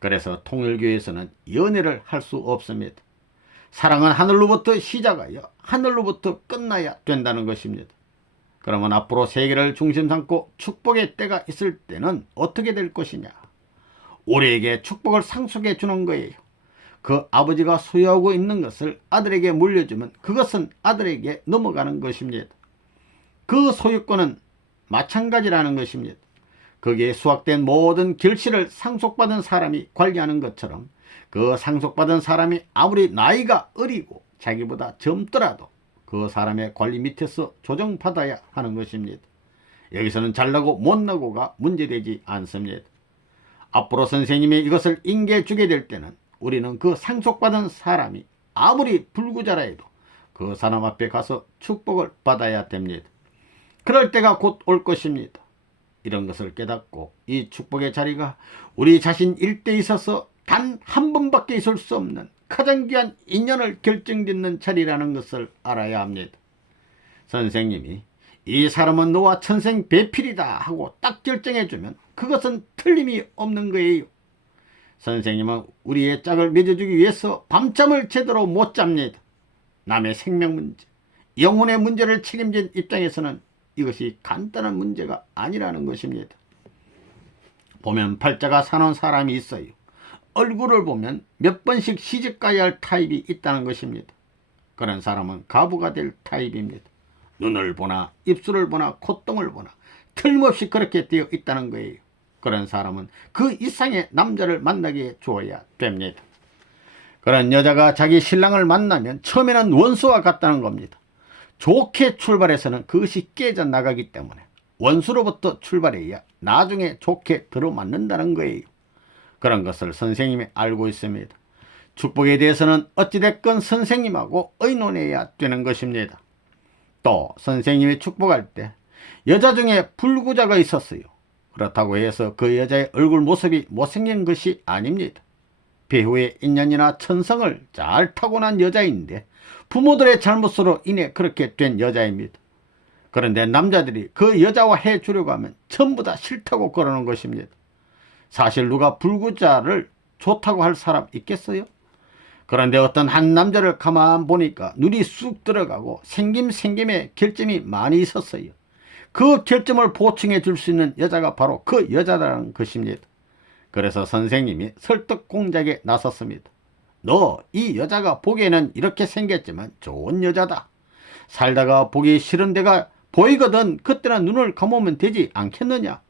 그래서 통일교에서는 연애를 할 수 없습니다. 사랑은 하늘로부터 시작하여 하늘로부터 끝나야 된다는 것입니다. 그러면 앞으로 세계를 중심 삼고 축복의 때가 있을 때는 어떻게 될 것이냐? 우리에게 축복을 상속해 주는 거예요. 그 아버지가 소유하고 있는 것을 아들에게 물려주면 그것은 아들에게 넘어가는 것입니다. 그 소유권은 마찬가지라는 것입니다. 거기에 수확된 모든 결실을 상속받은 사람이 관리하는 것처럼 그 상속받은 사람이 아무리 나이가 어리고 자기보다 젊더라도 그 사람의 관리 밑에서 조정받아야 하는 것입니다. 여기서는 잘나고 못나고가 문제되지 않습니다. 앞으로 선생님이 이것을 인계해주게 될 때는 우리는 그 상속받은 사람이 아무리 불구자라 해도 그 사람 앞에 가서 축복을 받아야 됩니다. 그럴 때가 곧 올 것입니다. 이런 것을 깨닫고 이 축복의 자리가 우리 자신 일대에 있어서 단 한 번밖에 있을 수 없는 가장 귀한 인연을 결정짓는 자리라는 것을 알아야 합니다. 선생님이 이 사람은 너와 천생 배필이다 하고 딱 결정해주면 그것은 틀림이 없는 거예요. 선생님은 우리의 짝을 맺어주기 위해서 밤잠을 제대로 못 잡니다. 남의 생명 문제, 영혼의 문제를 책임진 입장에서는 이것이 간단한 문제가 아니라는 것입니다. 보면 팔자가 사는 사람이 있어요. 얼굴을 보면 몇 번씩 시집가야 할 타입이 있다는 것입니다. 그런 사람은 가부가 될 타입입니다. 눈을 보나 입술을 보나 콧등을 보나 틀림없이 그렇게 되어 있다는 거예요. 그런 사람은 그 이상의 남자를 만나게 주어야 됩니다. 그런 여자가 자기 신랑을 만나면 처음에는 원수와 같다는 겁니다. 좋게 출발해서는 그것이 깨져나가기 때문에 원수로부터 출발해야 나중에 좋게 들어맞는다는 거예요. 그런 것을 선생님이 알고 있습니다. 축복에 대해서는 어찌됐건 선생님하고 의논해야 되는 것입니다. 또 선생님이 축복할 때 여자 중에 불구자가 있었어요. 그렇다고 해서 그 여자의 얼굴 모습이 못생긴 것이 아닙니다. 배후의 인연이나 천성을 잘 타고난 여자인데 부모들의 잘못으로 인해 그렇게 된 여자입니다. 그런데 남자들이 그 여자와 해주려고 하면 전부 다 싫다고 그러는 것입니다. 사실 누가 불구자를 좋다고 할 사람 있겠어요? 그런데 어떤 한 남자를 가만 보니까 눈이 쑥 들어가고 생김에 결점이 많이 있었어요. 그 결점을 보충해 줄 수 있는 여자가 바로 그 여자라는 것입니다. 그래서 선생님이 설득 공작에 나섰습니다. 너 이 여자가 보기에는 이렇게 생겼지만 좋은 여자다. 살다가 보기 싫은 데가 보이거든. 그때는 눈을 감으면 되지 않겠느냐.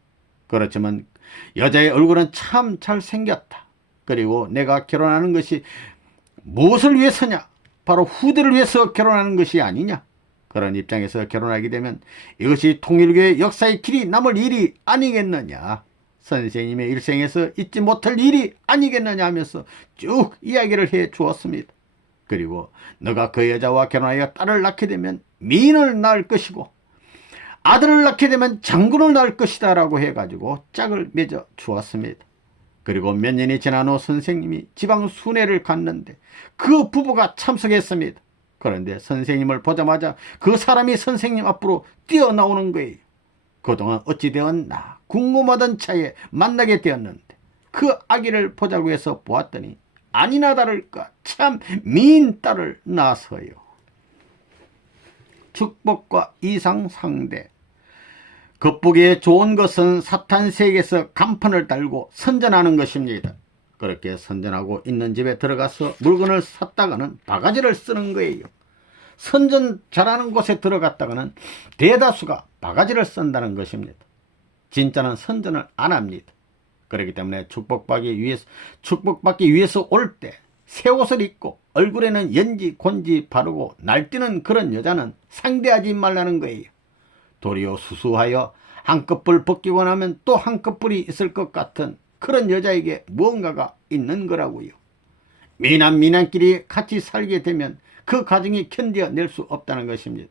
그렇지만 여자의 얼굴은 참 잘생겼다. 그리고 내가 결혼하는 것이 무엇을 위해서냐? 바로 후대를 위해서 결혼하는 것이 아니냐? 그런 입장에서 결혼하게 되면 이것이 통일교의 역사의 길이 남을 일이 아니겠느냐? 선생님의 일생에서 잊지 못할 일이 아니겠느냐 하면서 쭉 이야기를 해 주었습니다. 그리고 너가 그 여자와 결혼하여 딸을 낳게 되면 미인을 낳을 것이고 아들을 낳게 되면 장군을 낳을 것이다 라고 해가지고 짝을 맺어 주었습니다. 그리고 몇 년이 지난 후 선생님이 지방 순회를 갔는데 그 부부가 참석했습니다. 그런데 선생님을 보자마자 그 사람이 선생님 앞으로 뛰어나오는 거예요. 그동안 어찌 되었나 궁금하던 차에 만나게 되었는데 그 아기를 보자고 해서 보았더니 아니나 다를까 참 미인 딸을 낳아서요. 축복과 이상 상대. 겉보기에 좋은 것은 사탄 세계에서 간판을 달고 선전하는 것입니다. 그렇게 선전하고 있는 집에 들어가서 물건을 샀다가는 바가지를 쓰는 거예요. 선전 잘하는 곳에 들어갔다가는 대다수가 바가지를 쓴다는 것입니다. 진짜는 선전을 안 합니다. 그렇기 때문에 축복받기 위해서 올 때 새 옷을 입고 얼굴에는 연지 곤지 바르고 날뛰는 그런 여자는 상대하지 말라는 거예요. 도리어 수수하여 한꺼풀 벗기고 나면 또 한꺼풀이 있을 것 같은 그런 여자에게 무언가가 있는 거라고요. 미남끼리 같이 살게 되면 그 가정이 견뎌낼 수 없다는 것입니다.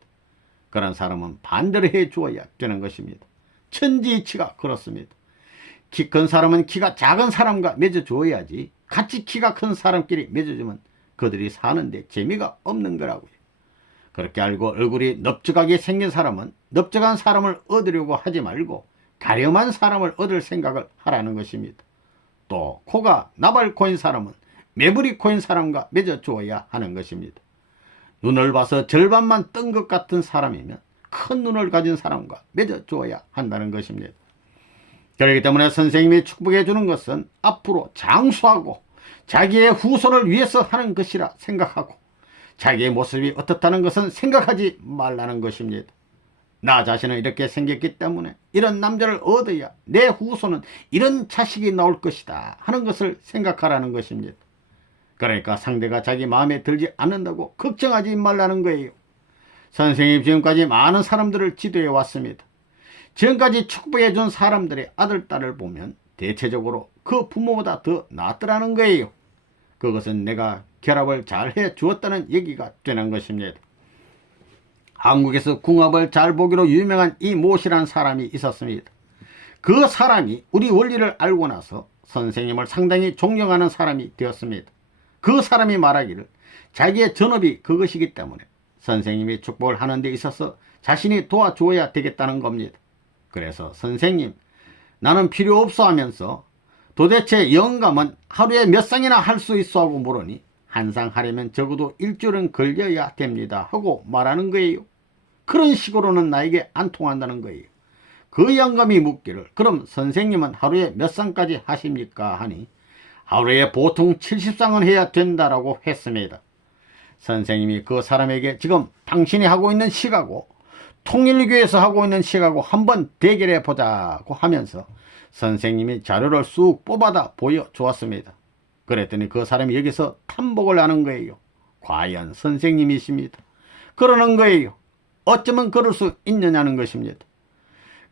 그런 사람은 반대로 해 주어야 되는 것입니다. 천지이치가 그렇습니다. 키 큰 사람은 키가 작은 사람과 맺어줘야지 같이 키가 큰 사람끼리 맺어주면 그들이 사는데 재미가 없는 거라고요. 그렇게 알고 얼굴이 넓적하게 생긴 사람은 넓적한 사람을 얻으려고 하지 말고 가렴한 사람을 얻을 생각을 하라는 것입니다. 또 코가 나발코인 사람은 매부리 코인 사람과 맺어주어야 하는 것입니다. 눈을 봐서 절반만 뜬 것 같은 사람이면 큰 눈을 가진 사람과 맺어주어야 한다는 것입니다. 그렇기 때문에 선생님이 축복해 주는 것은 앞으로 장수하고 자기의 후손을 위해서 하는 것이라 생각하고 자기의 모습이 어떻다는 것은 생각하지 말라는 것입니다. 나 자신은 이렇게 생겼기 때문에 이런 남자를 얻어야 내 후손은 이런 자식이 나올 것이다 하는 것을 생각하라는 것입니다. 그러니까 상대가 자기 마음에 들지 않는다고 걱정하지 말라는 거예요. 선생님이 지금까지 많은 사람들을 지도해 왔습니다. 지금까지 축복해 준 사람들의 아들, 딸을 보면 대체적으로 그 부모보다 더 낫더라는 거예요. 그것은 내가 결합을 잘 해 주었다는 얘기가 되는 것입니다. 한국에서 궁합을 잘 보기로 유명한 이 모씨라는 사람이 있었습니다. 그 사람이 우리 원리를 알고 나서 선생님을 상당히 존경하는 사람이 되었습니다. 그 사람이 말하기를 자기의 전업이 그것이기 때문에 선생님이 축복을 하는 데 있어서 자신이 도와주어야 되겠다는 겁니다. 그래서 선생님, 나는 필요 없어 하면서 도대체 영감은 하루에 몇 쌍이나 할 수 있어 하고 물으니 한 쌍 하려면 적어도 일주일은 걸려야 됩니다 하고 말하는 거예요. 그런 식으로는 나에게 안 통한다는 거예요. 그 영감이 묻기를 그럼 선생님은 하루에 몇 쌍까지 하십니까 하니 하루에 보통 70쌍은 해야 된다라고 했습니다. 선생님이 그 사람에게 지금 당신이 하고 있는 시가고 통일교에서 하고 있는 시가고 한번 대결해 보자고 하면서 선생님이 자료를 쑥 뽑아다 보여주었습니다. 그랬더니 그 사람이 여기서 탐복을 하는 거예요. 과연 선생님이십니다. 그러는 거예요. 어쩌면 그럴 수 있느냐는 것입니다.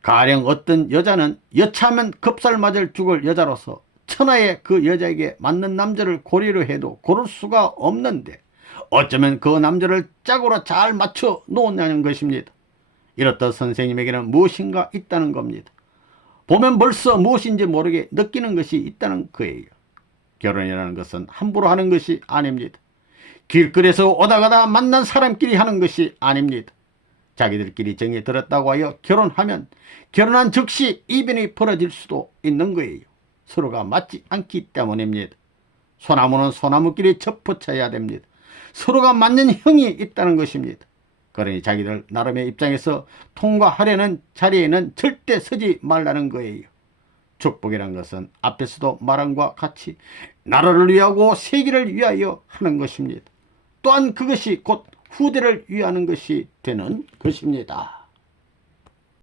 가령 어떤 여자는 여차하면 급살 맞을 죽을 여자로서 천하의 그 여자에게 맞는 남자를 고리로 해도 고를 수가 없는데 어쩌면 그 남자를 짝으로 잘 맞춰 놓느냐는 것입니다. 이렇듯 선생님에게는 무엇인가 있다는 겁니다. 보면 벌써 무엇인지 모르게 느끼는 것이 있다는 거예요. 결혼이라는 것은 함부로 하는 것이 아닙니다. 길거리에서 오다가다 만난 사람끼리 하는 것이 아닙니다. 자기들끼리 정이 들었다고 하여 결혼하면 결혼한 즉시 이변이 벌어질 수도 있는 거예요. 서로가 맞지 않기 때문입니다. 소나무는 소나무끼리 접붙여야 됩니다. 서로가 맞는 형이 있다는 것입니다. 그러니 자기들 나름의 입장에서 통과하려는 자리에는 절대 서지 말라는 거예요. 축복이란 것은 앞에서도 말한 것과 같이 나라를 위하고 세계를 위하여 하는 것입니다. 또한 그것이 곧 후대를 위하는 것이 되는 것입니다.